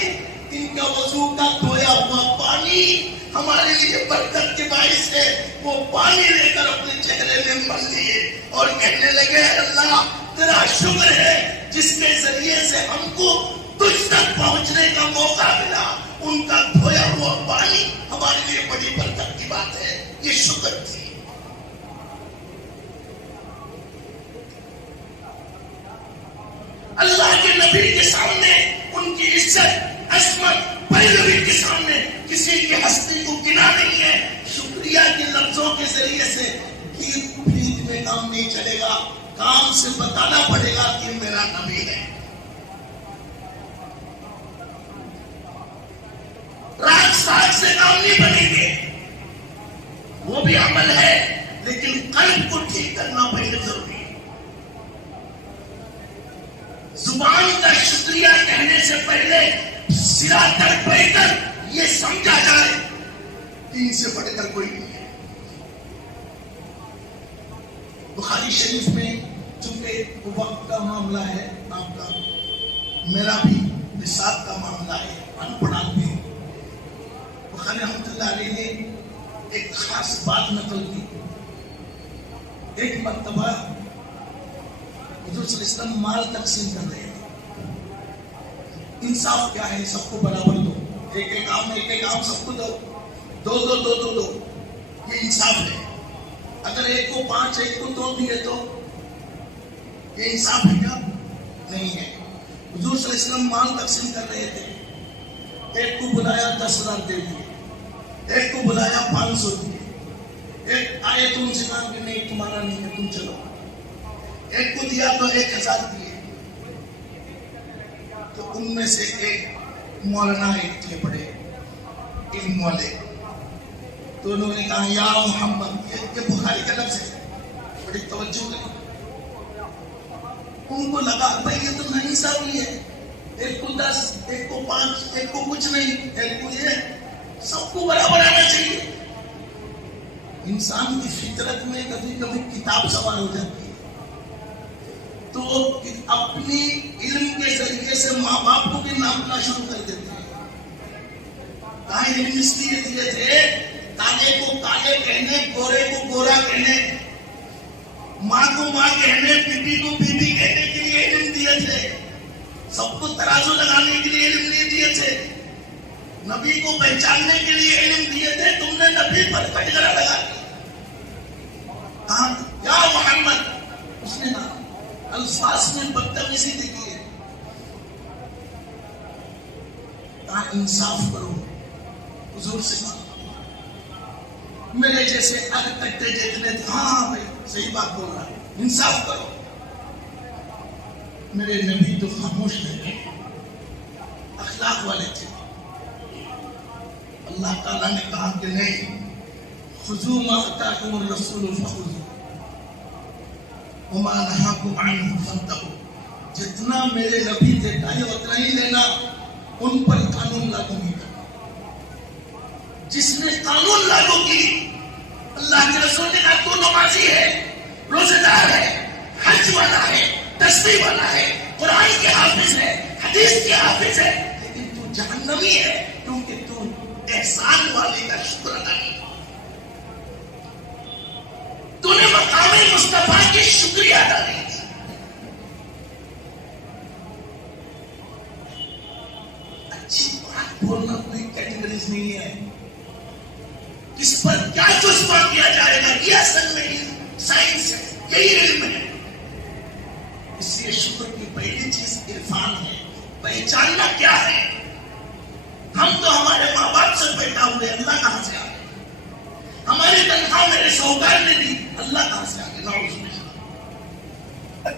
ان کا وضو کا دھویا ہوا پانی ہمارے لیے برکت کے باعث ہے. وہ پانی لے کر اپنے چہرے میں مل لیے اور کہنے لگے اللہ تیرا شکر ہے جس کے ذریعے سے ہم کو تجھ تک پہنچنے کا موقع ملا. ان کا دھویا ہوا پانی ہمارے لیے بڑی برکت کی بات ہے. یہ شکر تھی. اللہ کے نبی کے سامنے ان کی عزت, عصمت, پیروی کے سامنے کسی کی ہستی کو گنا نہیں ہے. شکریہ کے لفظوں کے ذریعے سے پلیت میں کام نہیں چلے گا. کام سے بتانا پڑے گا کہ میرا نبی ہے. راگ ساگ سے کام نہیں بنے گے, وہ بھی عمل ہے, لیکن قلب کو ٹھیک کرنا پہلے ضروری ہے. زبان کا شکریہ کہنے سے پہلے سرا تک بیٹھ کر یہ سمجھا جائے دین سے بڑھ کر کوئی نہیں ہے. بخاری شریف میں چونکہ وقت کا معاملہ ہے, آپ کا میرا بھی نصاب کا معاملہ ہے, ان پڑھ آدمی. بخاری رحمۃ اللہ علیہ نے ایک خاص بات نقل کی. ایک مرتبہ حضور صلی اللہ علیہ وسلم مال تقسیم کر رہے تھے. انصاف کیا ہے؟ سب کو برابر دو, ایک ایک عام سب کو دو, دو دو دو دو دو, یہ انصاف ہے. اگر ایک کو 5 ایک کو 2 دیے تو یہ انصاف ہے کیا؟ نہیں ہے. حضور صلی اللہ علیہ وسلم مال تقسیم کر رہے تھے. ایک کو بلایا 10,000 دے دیے, ایک کو بلایا 500 دیے. ایک آئے تو ان سے کہا کہ نہیں تمہارا نہیں ہے, تم چلو. ایک کو دیا تو 1000 دیے. تو ان میں سے ایک مولانا ایک تھے بڑے علم والے, تو انہوں نے کہا یا محمد, یہ بخاری کا لفظ ہے, بڑی توجہ کریں. ان کو لگا بھائی یہ تو ناانصافی ہے, ایک کو 10, ایک کو 5, ایک کو کچھ نہیں, ایک کو یہ, سب کو برابر آنا چاہیے. انسان کی فطرت میں کبھی کبھی کتاب سوار ہو جاتی ہے, تو اپنی علم کے ذریعے سے ماں باپ کو بھی ناپنا شروع کر دیتے ہیں. کہاں علم اس لیے دیے تھے کالے کو کالے کہنے, گورے کو گورا کہنے, ماں کو ماں کہنے, بیوی کو بیوی کہنے کے لیے علم دیے تھے. سب کو ترازو لگانے کے لیے علم نہیں دیے تھے. نبی کو پہچاننے کے لیے علم دیے تھے, تم نے نبی پر کٹگرا لگا دی. کہاں یا محمد, اس نے الفاظ میں بدتمیزی دیکھی ہے. کہاں انصاف کرو, حضور سے کہا میرے جیسے کٹے جتنے تھے, ہاں بھائی صحیح بات بول رہا ہے, انصاف کرو. میرے نبی تو خاموش رہے, اخلاق والے تھے. اللہ تعالیٰ نے کہا کہ نہیں, خذوا ما آتاکم الرسول فخذوه وما نهاکم عنه فانتهوا. جتنا میرے نبی دیتا ہے اتنا ہی لینا, ان پر قانون لاگو نہیں کرنا. جس نے قانون لاگو کی, اللہ کے رسول نے کہا تو نمازی ہے, روزہ دار ہے, حج والا ہے, تسبیح والا ہے, قرآن کے حافظ ہے, حدیث کے حافظ ہے, لیکن تو جہنمی ہے کیونکہ تو احسان والے کا شکر ادا نہیں. تو نے مقام مصطفیٰ کی شکریہ ادا نہیں کی. اچھی بات بولنا کوئی کیٹیگریز نہیں ہے, کس پر کیا جذبہ کیا جائے گا یہ اصل میں سائنس ہے, یہی علم ہے. اس لیے شکر کی پہلی چیز عرفان ہے, پہچاننا کیا ہے. ہم تو ہمارے ماں باپ سے پیدا ہوئے, اللہ کہاں سے آ گئے. ہماری تنخواہ میرے شوہر نے دی, اللہ کہاں سے آ گئے. نعوذ باللہ.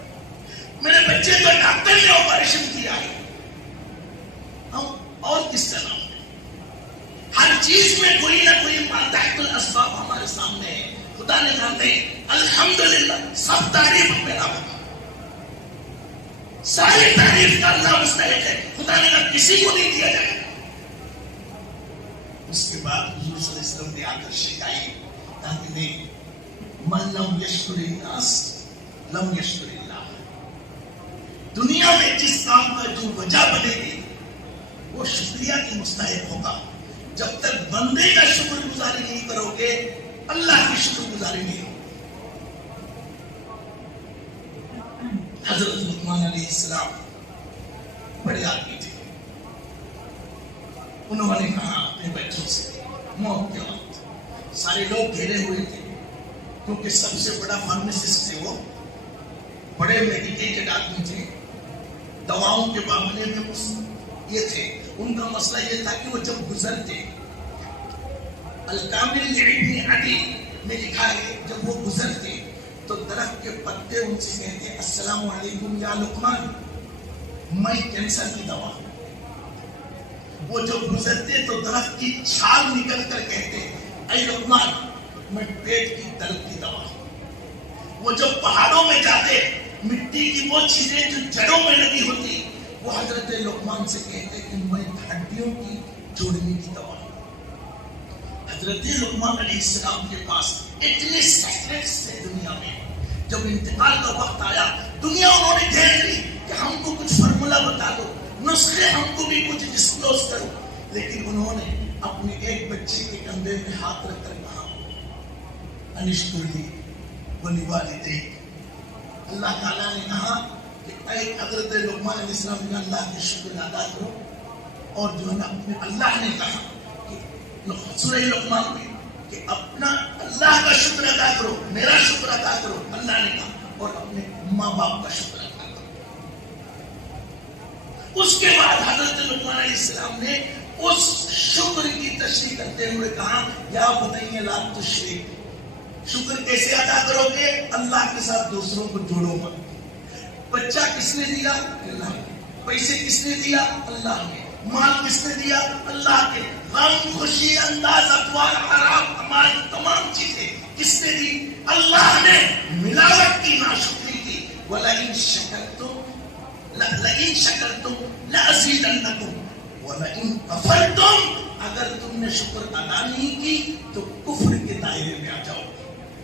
میرے بچے کو ڈاکٹر نے آپریشن کیا ہے, ہم اور کس کا نام. ہر چیز میں کوئی نہ کوئی ماتحت الاسباب ہمارے سامنے ہے. خدا نے کہا نہیں, الحمدللہ, سب تعریف میرا ہوگا, ساری تعریف کا اللہ مستحق ہے. خدا نے کہا کسی کو نہیں دیا جائے. اس کے بعد حضور صلی اللہ علیہ وسلم نے آ کر شکائی, کہا کہ نہیں, من لم یشکر الناس لم یشکر اللہ. دنیا میں جس کام کا جو وجہ بنے گی وہ شکریہ کی مستحق ہوگا. جب تک بندے کا شکر گزاری نہیں کرو گے, اللہ کی شکر گزاری نہیں ہوگی. حضرت لقمان علیہ السلام بڑے آدمی تھے. انہوں نے کہا اپنے بچوں سے, موت کے وقت سارے لوگ گھیرے ہوئے تھے کیونکہ سب سے بڑا فارماسسٹ تھے, وہ بڑے میڈیکیٹڈ آدمی تھے, دواؤں کے معاملے میں یہ تھے. ان کا مسئلہ یہ تھا کہ وہ جب گزرتے, الکامل لابن عدی میں لکھا ہے, جب وہ گزرتے تو درخت کے پتے ان سے کہتے السلام علیکم یا لقمان, میں کینسر کی دوا ہوں. وہ جب گزرتے تو درخت کی چھال نکل کر کہتے اے لقمان, میں پیٹ کی درد کی دوا ہوں. وہ جب پہاڑوں میں جاتے, مٹی کی وہ چیزیں جو جڑوں میں لگی ہوتی, وہ حضرت لقمان سے کہتے کہ میں ہڈیوں کی جوڑنے کی دوا ہوں. حضرت لقمان علیہ السلام کے پاس اتنے سیکرٹس تھے دنیا میں. جب انتقال کا وقت آیا, دنیا انہوں نے گھیر لی کہ ہم کو کچھ فارمولا بتا دو, نسخے ہم کو بھی کچھ ڈسکلوز کرو. لیکن انہوں نے اپنے ایک بچے کے کندھے میں ہاتھ رکھ کر کہا انشکر لی ولوالدیک. اللہ تعالیٰ نے کہا کہ اے حضرت لقمان علیہ السلام نے اللہ کے شکر ادا کرو. اور جو ہے نا اپنے اللہ نے کہا کہ سورہ لقمان میں کہ اپنا اللہ کا شکر ادا کرو, میرا شکر ادا کرو, اللہ نے کہا, اور اپنے ماں باپ کا شکر ادا کرو. اس کے بعد حضرت لقمان علیہ السلام نے اس شکر کی تشریح کرتے ہوئے کہا یا بنی لا تشرک. شکر کیسے ادا کرو گے؟ اللہ کے ساتھ دوسروں کو جوڑو مت. بچہ کس نے دیا؟ اللہ نے. پیسے کس نے دیا؟ اللہ نے. مال کس نے دیا؟ اللہ کے. غم، خوشی، انداز، اطوار، آرام، امان، تمام چیزیں کس نے دی؟ اللہ نے. ملاوٹ کی، ناشکری کی. وَلَئِن شَكَرْتُمْ لَئِن شَكَرْتُمْ لَأَزِيدَنَّكُمْ وَلَئِن كَفَرْتُمْ اگر تم نے شکر ادا نہیں کی تو کفر کے دائرے میں آ جاؤ.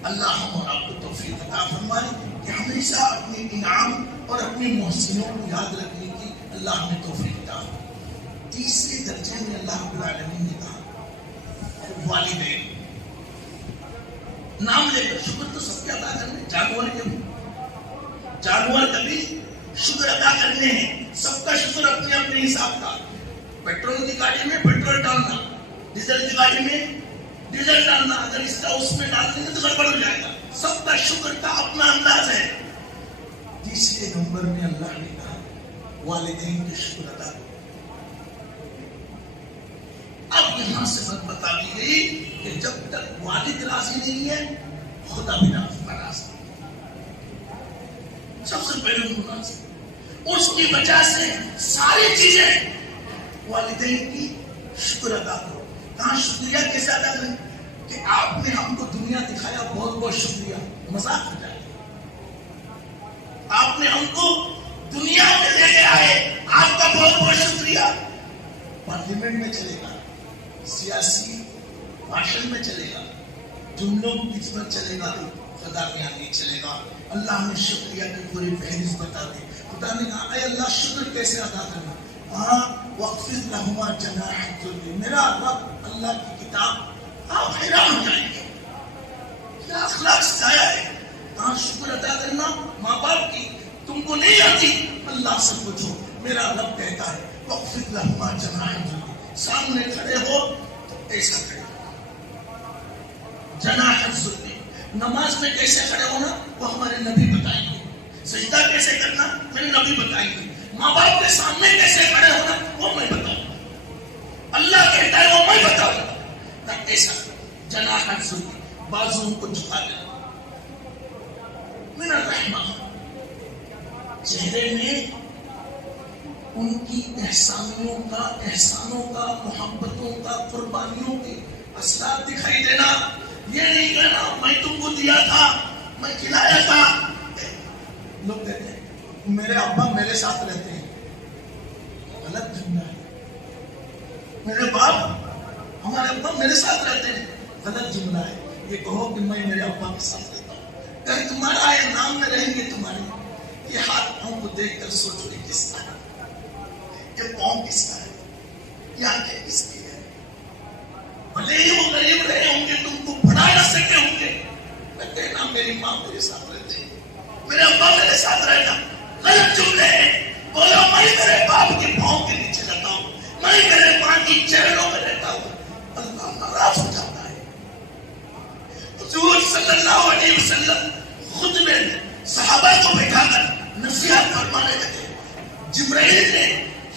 اللہ ہم اور آپ کو توفیق عطا فرمائے کہ ہمیشہ اپنے انعام اور اپنے محسنوں کو یاد رکھنے کی اللہ ہمیں توفیق عطا فرمائے. تیسرے درجے میں اللہ رب العالمین نے کہا والدین. نام لے کر شکر تو سب کے ادا کرنے. جانور کبھی شکر ادا کرنے ہیں. سب کا شکر اپنے اپنے حساب کا. پیٹرول کی گاڑی میں پیٹرول ڈالنا, ڈیزل کی گاڑی میں ڈیزل ڈالنا. اگر اس کا اس میں ڈال دیں گے تو گڑبڑ ہو جائے گا. سب کا شکر کا اپنا انداز ہے. تیسرے نمبر میں اللہ نے کہا والدین کے شکر ادا کرو. اب یہاں سے بات بتا دی گئی کہ جب تک والد راضی نہیں ہے خدا بھی ناراض. سب سے پہلے مناسب اس کی وجہ سے ساری چیزیں والدین کی شکر ادا کرو. کہاں شکریہ کیسے ادا کریں کہ آپ نے ہم کو دنیا دکھایا, بہت بہت شکریہ. مذاق ہو جائے. آپ نے ہم کو دنیا میں لے کے آئے, آپ کا بہت بہت شکریہ. پارلیمنٹ میں چلے گا, سیاسی بھاشن میں چلے گا, جملوں کی خدمت چلے گا, خدا میں نہیں چلے گا. اللہ نے شکریہ کی پوری فہرست بتا دی. خدا نے کہا اے اللہ شکر کیسے ادا کرنا. ہاں وَاخْفِضْ لَهُمَا جَنَاحَ الذُّلِّ. میرا رب اللہ کی کتاب آپ حیران ہو جائیں گے. کیا اخلاق سکھایا ہے. کہاں شکر ادا کرنا ماں باپ کی تم کو نہیں آتی, اللہ سے پوچھو. میرا رب کہتا ہے وَاخْفِضْ لَهُمَا جَنَاحَ الذُّلِّ. سامنے کھڑے ہو تو ایسا کھڑے ہو. جناح الذُّلِّ. نماز میں کیسے کھڑے ہونا وہ ہمارے نبی بتائیں گے. سجدہ کیسے کرنا میرے نبی بتائیں گے. ماں باپ کے سامنے کیسے کھڑے ہونا وہ میں بتاؤں. اللہ کہتا ہے وہ میں بتاؤں گا. ایسا جناح الذُّلِّ, بازوؤں کو جھکا دینا. من الرحمہ, چہرے میں ان کی احسانوں کا, محبتوں کا, قربانیوں کے اثرات دکھائی دینا. یہ نہیں کہنا میں تم کو دیا تھا, میں کھلایا تھا. لوگ کہتے ہیں میرے ابا میرے ساتھ رہتے ہیں. غلط جملہ ہے. میرے باپ ہمارے ابا میرے ساتھ رہتے ہیں. غلط جملہ ہے. یہ کہو کہ میں میرے ابا کے ساتھ رہتا ہوں. کہیں تمہارا یہ نام میں رہیں گے تمہارے. یہ ہاتھ پاؤں کو دیکھ کر سوچو یہ کس کا ہے, یہ پاؤں کس کا ہے, یہ آنکھیں کس کی ہے. بھلے ہی وہ غریب رہے ہوں گے, تم کو پڑھا نہ سکے ہوں گے, کہتے ہیں نا میری ماں میرے ساتھ رہتے ہیں, میرے ابا میرے ساتھ رہتا. غلط جملے ہیں. بولو میں میرے باپ کے پاؤں کے نیچے رہتا ہوں, میں میرے ماں کی چہروں میں رہتا ہوں. اللہ ناراض ہو جاتا ہے. حضور صلی اللہ علیہ وسلم خود میں صحابہ کو بٹھا کر نصیحت فرمانے لگے. جبرائیل نے,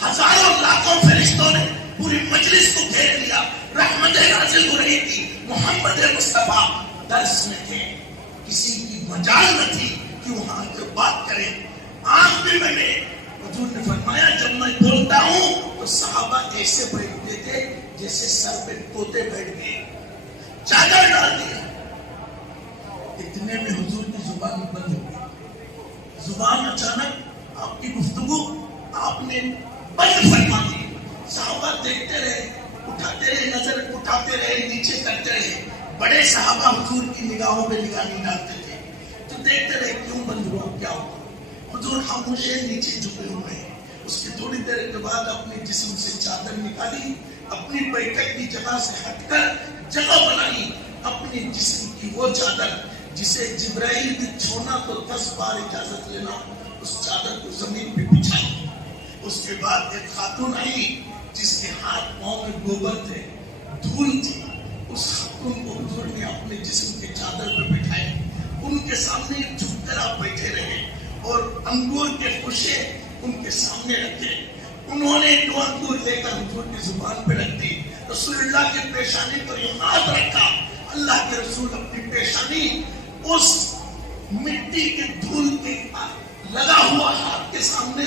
ہزاروں لاکھوں فرشتوں نے پوری مجلس کو گھیر لیا. رحمتیں نازل ہو رہی تھی. محمد مصطفیٰ درس میں تھے. کسی کی مجال نہ تھی کہ وہاں آ کر بات کرے. آنکھ بھی بنے. حضور نے فرمایا جب میں بولتا ہوں تو صحابہ ایسے بیٹھتے تھے جیسے سر پہ طوطے بیٹھ گئے, چادر ڈال دیا. اتنے میں حضور کی زبان بند ہو گئی. زبان اچانک آپ کی گفتگو آپ نے بند فرما دی. صحابہ دیکھتے رہے, اٹھاتے رہے, نظر اٹھاتے رہے, نیچے کرتے رہے. بڑے صحابہ حضور کی نگاہوں پہ نگاہ نہیں ڈالتے تھے تو دیکھتے رہے کیوں بند ہوا, کیا ہوا. حضور خاموشی نیچے جھکے ہوئے ہیں. اس کی تھوڑی دیر کے بعد اپنے جسم سے چادر نکالی, اپنی بیٹھک کی جگہ سے ہٹ کر جگہ بنائی. اپنے جسم کی وہ چادر جسے جبرائیل بھی چھونا تو 10 بار اجازت لینا, اس چادر کو زمین پہ بچھائی. اس کے بعد ایک خاتون آئی جس کے ہاتھ پاؤں میں گوبر تھے, دھول تھی. اس خاتون کو حضور نے اپنے جسم کے چادر پہ بٹھایا. ان کے سامنے جھک کر آپ بیٹھے رہے اور انگور کے خوشے ان کے سامنے رکھے. انہوں نے 2 انگور لے کر حضور کی زبان پہ رکھ دی. رسول اللہ کے پیشانی پر یہ ہاتھ رکھا. اللہ کے رسول اپنی پیشانی اس مٹی کے دھول کے لگا ہوا ہاتھ کے سامنے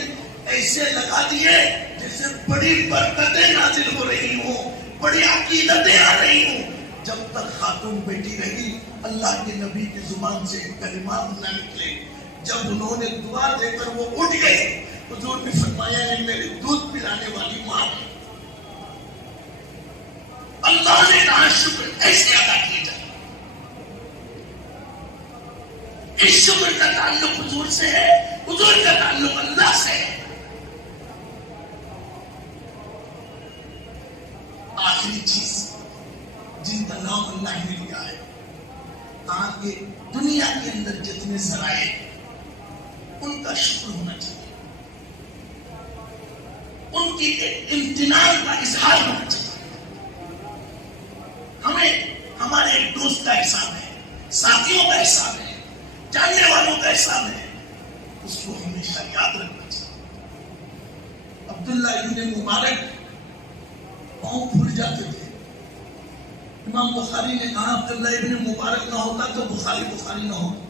ایسے لگا دیے جیسے بڑی برکتیں نازل ہو رہی ہوں، بڑی عقیدتیں آ رہی ہوں. جب تک خاتون بیٹھی رہی اللہ کے نبی کی زبان سے کلمات نہ نکلے. جب انہوں نے دعا دے کر وہ اٹھ گئے، حضور نے فرمایا یہ میرے دودھ پلانے والی ماں ہے. اللہ نے کہا شکر ایسے ادا کیے جائے. اس شکر کا تعلق حضور سے ہے، حضور کا تعلق اللہ سے ہے. آخری چیز جن کا نام اللہ نے لیا ہے، آگے دنیا کے اندر جتنے ذرائع ان کا شکر ہونا چاہیے، ان کی ایک امتنان کا اظہار ہونا چاہیے. ہمیں ہمارے ایک دوست کا احسان ہے، ساتھیوں کا احسان ہے، جاننے والوں کا احسان ہے، اس کو ہمیشہ یاد رکھنا چاہیے. عبداللہ ابن مبارک پاؤں پھول جاتے تھے. امام بخاری نے کہا عبداللہ ابن مبارک نہ ہوتا تو بخاری نہ ہوتا.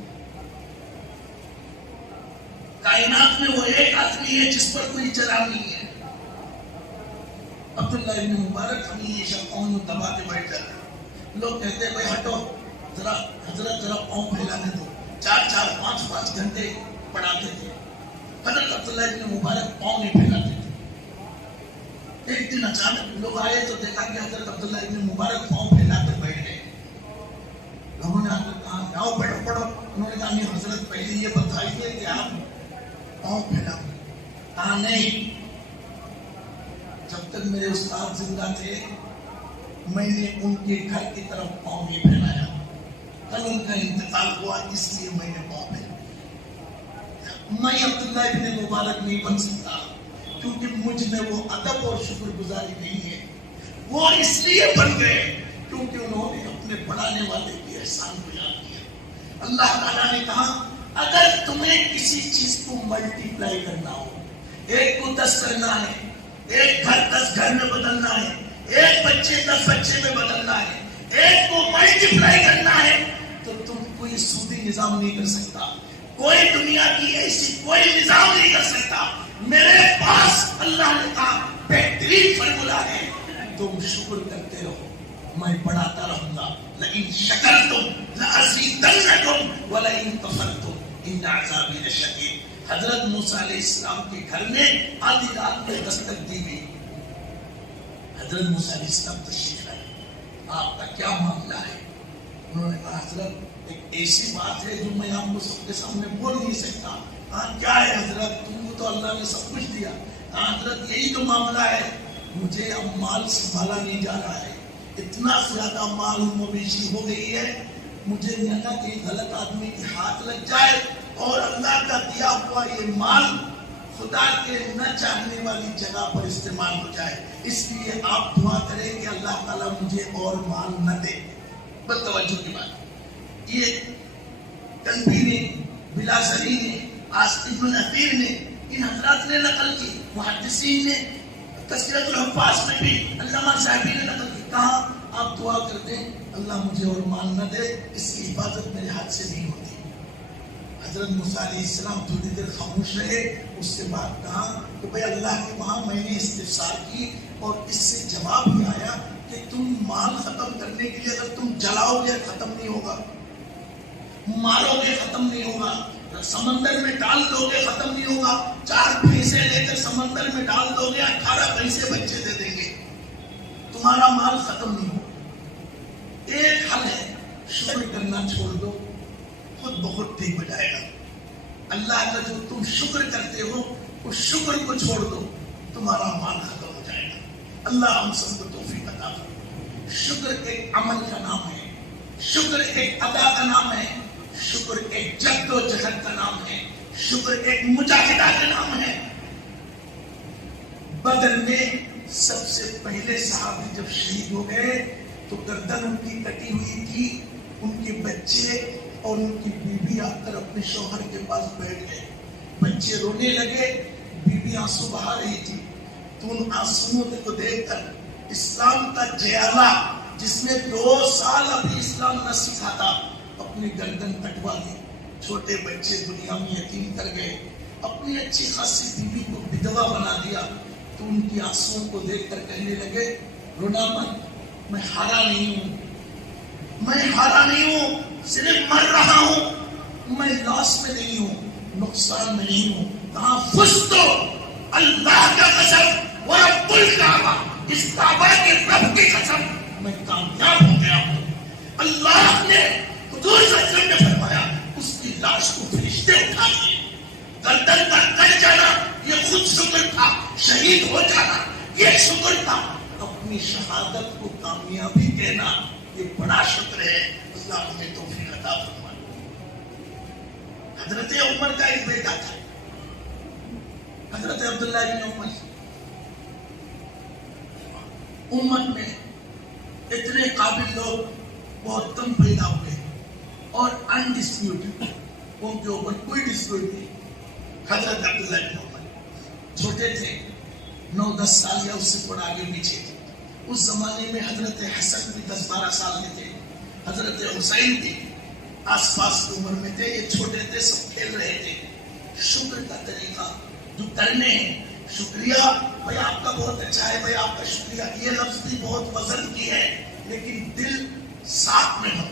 کائنات میں وہ ایک آدمی ہے جس پر کوئی چرا نہیں ہے. عبداللہ ابن مبارک ہمیشہ پاؤں میں دبا کے بیٹھ جاتے. لوگ کہتے ہیں بھائی ہٹو ذرا، حضرت ذرا پاؤں پھیلانے دو. 4 5 گھنٹے پڑھاتے تھے. حضرت عبداللہ ابن مبارک پاؤں نہیں پھیلاتے تھے. ایک دن اچانک لوگ آئے تو دیکھا کہ حضرت عبداللہ ابن مبارک پاؤں پھیلا کر بیٹھ گئے. لوگوں نے آ کر کہا جاؤ بیٹھو پڑھو. انہوں نے کہا نہیں حضرت پہلے یہ بتائیے کہ آپ پاؤں پھیلا. کہا نہیں، جب تک میرے استاد زندہ تھے میں نے ان کے گھر کی طرف پاؤں نہیں پھیلایا. کل ان کا انتقال ہوا اس لیے میں نے پاؤں پھیلایا. میں عبداللہ ابن مبارک نہیں بن سکتا کیونکہ مجھ میں وہ ادب اور شکر گزاری نہیں ہے. وہ اس لیے بن گئے کیونکہ انہوں نے اپنے پڑھانے والے کے احسان کو یاد کیا. اللہ تعالیٰ نے کہا اگر تمہیں کسی چیز کو ملٹی پلائی کرنا ہو، ایک کو 10 کرنا ہے، ایک گھر 10 گھر میں بدلنا ہے، ایک بچے 10 بچے میں بدلنا ہے، ایک کو ملٹی پلائی کرنا ہے، تو تم کوئی سودی نظام نہیں کر سکتا. کوئی دنیا کی ایسی کوئی نظام نہیں کر سکتا. میرے پاس اللہ نے کہا بہترین فارمولا ہے، تم شکر کرتے رہو میں بڑھاتا رہوں گا. لئن شکرتم لأزیدنکم ولئن کفرتم ان عذابی لشدید. حضرت موسیٰ علیہ السلام کے گھر میں آدھی رات میں دستک دی گئی. حضرت موسیٰ علیہ السلام تشریف لائے. آپ کا کیا معاملہ ہے؟ انہوں نے کہا حضرت ایک ایسی بات ہے جو میں آپ کو سب کے سامنے بول نہیں سکتا. ہاں کیا ہے حضرت؟ تم کو تو اللہ نے سب کچھ دیا. ہاں حضرت یہی تو معاملہ ہے، مجھے اب مال سنبھالا نہیں جا رہا ہے. اتنا زیادہ مال مویشی ہو گئی ہے، مجھے نہیں لگا کہ غلط آدمی کے ہاتھ لگ جائے اور اللہ کا دیا ہوا یہ مال خدا کے نہ چاہنے والی جگہ پر استعمال ہو جائے. اس لیے آپ دعا کریں کہ اللہ تعالیٰ مجھے اور مال نہ دے. بس توجہ کی بات. یہ تنبیہ نے، بلازری نے، آصف بن اثیر نے، ان حضرات نے نقل کی. محدثین نے تذکرۃ الحفاظ میں بھی علامہ صاحبی نے نقل کی. کہا آپ دعا کر دیں اللہ مجھے اور مال نہ دے، اس کی حفاظت میرے ہاتھ سے نہیں ہوتی. حضرت موسیٰ علیہ السلام تھوڑی دیر خاموش رہے. اس کے بعد کہا کہ بھئی اللہ کے وہاں میں نے استفسار کی اور اس سے جواب ہی آیا کہ تم مال ختم کرنے کے لیے اگر تم جلاؤ گے ختم نہیں ہوگا، مارو گے ختم نہیں ہوگا، سمندر میں ڈال دو گے ختم نہیں ہوگا. 4 بھینسیں لے کر سمندر میں ڈال دو گے 18 بھینسیں بچے دے دیں گے، تمہارا مال ختم نہیں ہوگا. ایک حل ہے، شکر کرنا چھوڑ دو، خود بخود ٹھیک ہو جائے گا. اللہ کا جو تم شکر کرتے ہو اس شکر کو چھوڑ دو، تمہارا مال ختم ہو جائے گا. اللہ ہم سب کو توفیق عطا فرمائے. شکر ایک عمل کا نام ہے، شکر ایک ادا کا نام ہے، شکر ایک جد و جہد کا نام ہے، شکر ایک مجاہدہ کا نام ہے. بدر میں سب سے پہلے صحابی جب شہید ہو گئے تو گردن ان کی کٹی ہوئی تھی. ان کے بچے اور ان کی بیوی آ کر اپنے شوہر کے پاس بیٹھ گئے. بچے رونے لگے، بیوی آنسو بہا رہی تھی. تو ان آنسوؤں کو دیکھ کر اسلام کا جیالہ جس نے 2 سال ابھی اسلام نہ سیکھا تھا اپنی گردن کٹوا دی. چھوٹے بچے دنیا میں یتیم کر گئے. اپنی اچھی خاصی بیوی کو بدوا بنا دیا تو ان کی آنسوؤں کو دیکھ کر کہنے لگے رونا مت، میں ہارا نہیں ہوں، میں ہارا نہیں ہوں، صرف مر رہا ہوں، میں لاس میں نہیں ہوں، نقصان میں نہیں ہوں، کہاں فزتو اللہ کا قسم ورب الکعبہ، اس کعبہ کے رب کی قسم میں کامیاب ہو گیا ہوں۔ اللہ نے حضور صلی اللہ علیہ وسلم نے فرمایا اس کی لاش کو فرشتے اٹھا لیے، گردن پر کٹ جانا یہ خود شکر تھا، شہید ہو جانا یہ شکر تھا، اپنی شہادت کو کامیابی کہنا یہ بڑا شکر ہے۔ اللہ ہمیں توفیق عطا فرمائے۔ حضرت عمر کا ایک بیٹا تھا، حضرت عبداللہ بن عمر، امت میں اتنے قابل لوگ بہت کم پیدا ہوئے اور انڈسپیوٹڈ، ان کے اوپر کوئی ڈسپیوٹ نہیں۔ حضرت عبداللہ بن عمر چھوٹے تھے، 9-10 سال یا اس سے تھوڑا آگے پیچھے تھے۔ اس زمانے میں حضرت حسن بھی 10-12 سال کے تھے، حضرت حسین بھی آس پاس کی عمر میں تھے، یہ چھوٹے تھے، سب کھیل رہے تھے۔ شکر کا طریقہ جو کرنے ہیں، شکریہ بھائی آپ کا بہت اچھا ہے، بھائی آپ کا شکریہ، یہ لفظ بھی بہت وزن کی ہے، لیکن دل ساتھ میں ہو،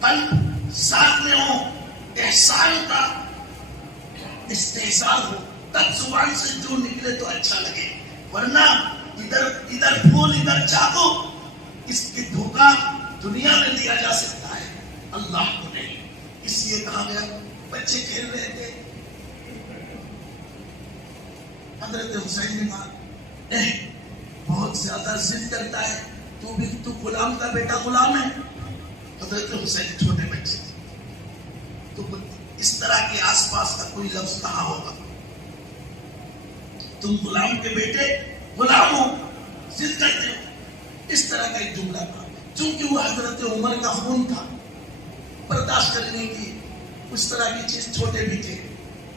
قلب ساتھ میں ہو، احسان کا استحصال ہو، تب زبان سے جو نکلے تو اچھا لگے، ورنہ ادھر پھول ادھر چاقو، اس کی دھوکہ دنیا میں دیا جا سکتا ہے، اللہ کو نہیں۔ اس لیے کہا گیا بچے کھیل رہے تھے، حضرت حسین نے کہا بہت زیادہ ضد کرتا ہے، تو غلام کا بیٹا غلام ہے۔ حضرت حسین چھوٹے بچے تھے تو اس طرح کے آس پاس کا کوئی لفظ کہا ہوگا، تم غلام کے بیٹے غلام ہو، ضد کرتے ہو، اس طرح کا ایک جملہ تھا۔ چونکہ وہ حضرت عمر کا خون تھا، برداشت کرنے کی اس طرح کی چیز، چھوٹے بھی تھے،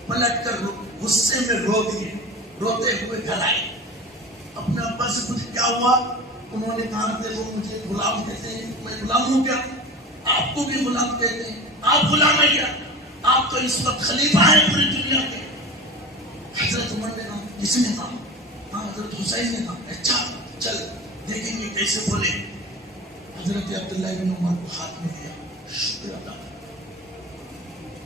پلٹ کر غصے میں رو دیے، روتے ہوئے گھر آئے۔ اپنے ابا سے پوچھا کیا ہوا؟ انہوں نے کہا کہ وہ مجھے غلام کہتے ہیں، میں غلام ہوں کیا؟ آپ کو بھی غلام کہتے ہیں، آپ غلام ہیں کیا؟ آپ تو اس وقت خلیفہ ہیں پوری دنیا کے۔ حضرت عمر نے کہا، کس نے کہا؟ ہاں حضرت حسین نے کہا، اچھا چل دیکھیں گے کیسے بولے۔ حضرت عبداللہ بن عمر کو ہاتھ میں دیا، شکر ادا کر،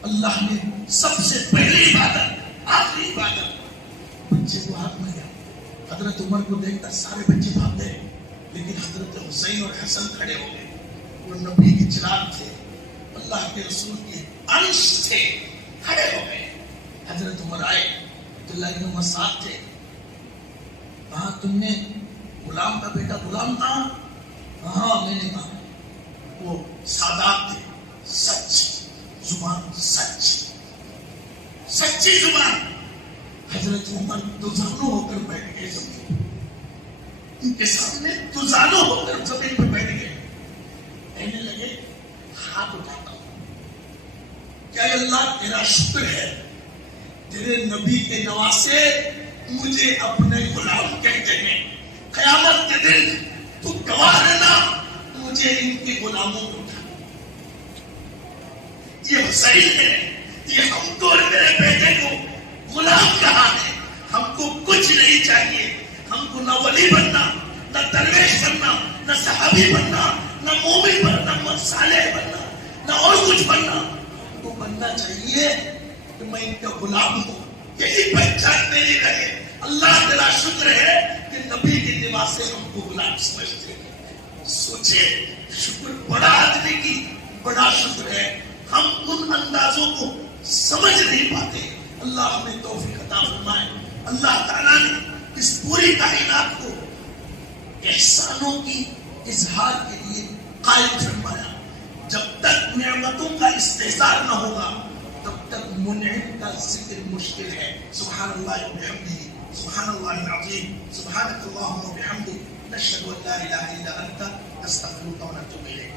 اللہ نے سب سے پہلی عبادت، آخری عبادت، بچے کو ہاتھ میں دیا۔ حضرت عمر کو دیکھ کر سارے بچے بھاگ گئے، لیکن حضرت حسین اور حسن کھڑے ہو گئے، وہ نبی کے چراغ تھے، اللہ کے رسول کے انش تھے، کھڑے ہو گئے۔ حضرت عمر آئے، عبداللہ بن عمر ساتھ تھے، کہا تم نے غلام کا بیٹا غلام کہا؟ ہاں میں نے کہا۔ وہ سادات تھے، سچ زبان، سچ سچی زبان۔ حضرت عمر دوزانو ہو کر بیٹھ گئے زمین، ان کے سامنے دوزانو ہو کر زمین پہ بیٹھ گئے، کہنے لگے ہاتھ اٹھاتا ہوں، کیا اللہ تیرا شکر ہے تیرے نبی کے نواسے مجھے اپنے غلام کہتے ہیں، قیامت کے دن تو گواہ رہنا مجھے ان کے غلاموں کو اٹھا۔ یہ حسین ہے، یہ ہم کو اور میرے بیٹے کو غلام کہا ہے، ہم کو کچھ نہیں چاہیے، ہم کو نہ ولی بننا، نہ درویش بننا، نہ صحابی بننا، نہ مومن بننا، نہ صالح بننا، نہ اور کچھ بننا، ہم کو بننا چاہیے کہ میں ان کا غلام ہوں، یہی پہچان میری رہے۔ اللہ تیرا شکر ہے کہ نبی کے لباس سے ہم کو غلام سمجھتے ہیں۔ سوچے شکر بڑا آدمی کی بڑا شکر ہے، ہم ان اندازوں کو سمجھ نہیں پاتے۔ اللہ ہمیں توفیق عطا فرمائے۔ اللہ تعالیٰ نے اس پوری کائنات کو احسانوں کی اظہار کے لیے قائم فرمایا۔ جب تک نعمتوں کا استحصال نہ ہوگا تب تک منعم کا ذکر مشکل ہے۔ سبحان اللہ و بحمدہ، سبحان اللہ العظیم، سبحانک اللہم و بحمدک، نشہد ان لا الہ الا انت، نستغفرک و نتوب الیک۔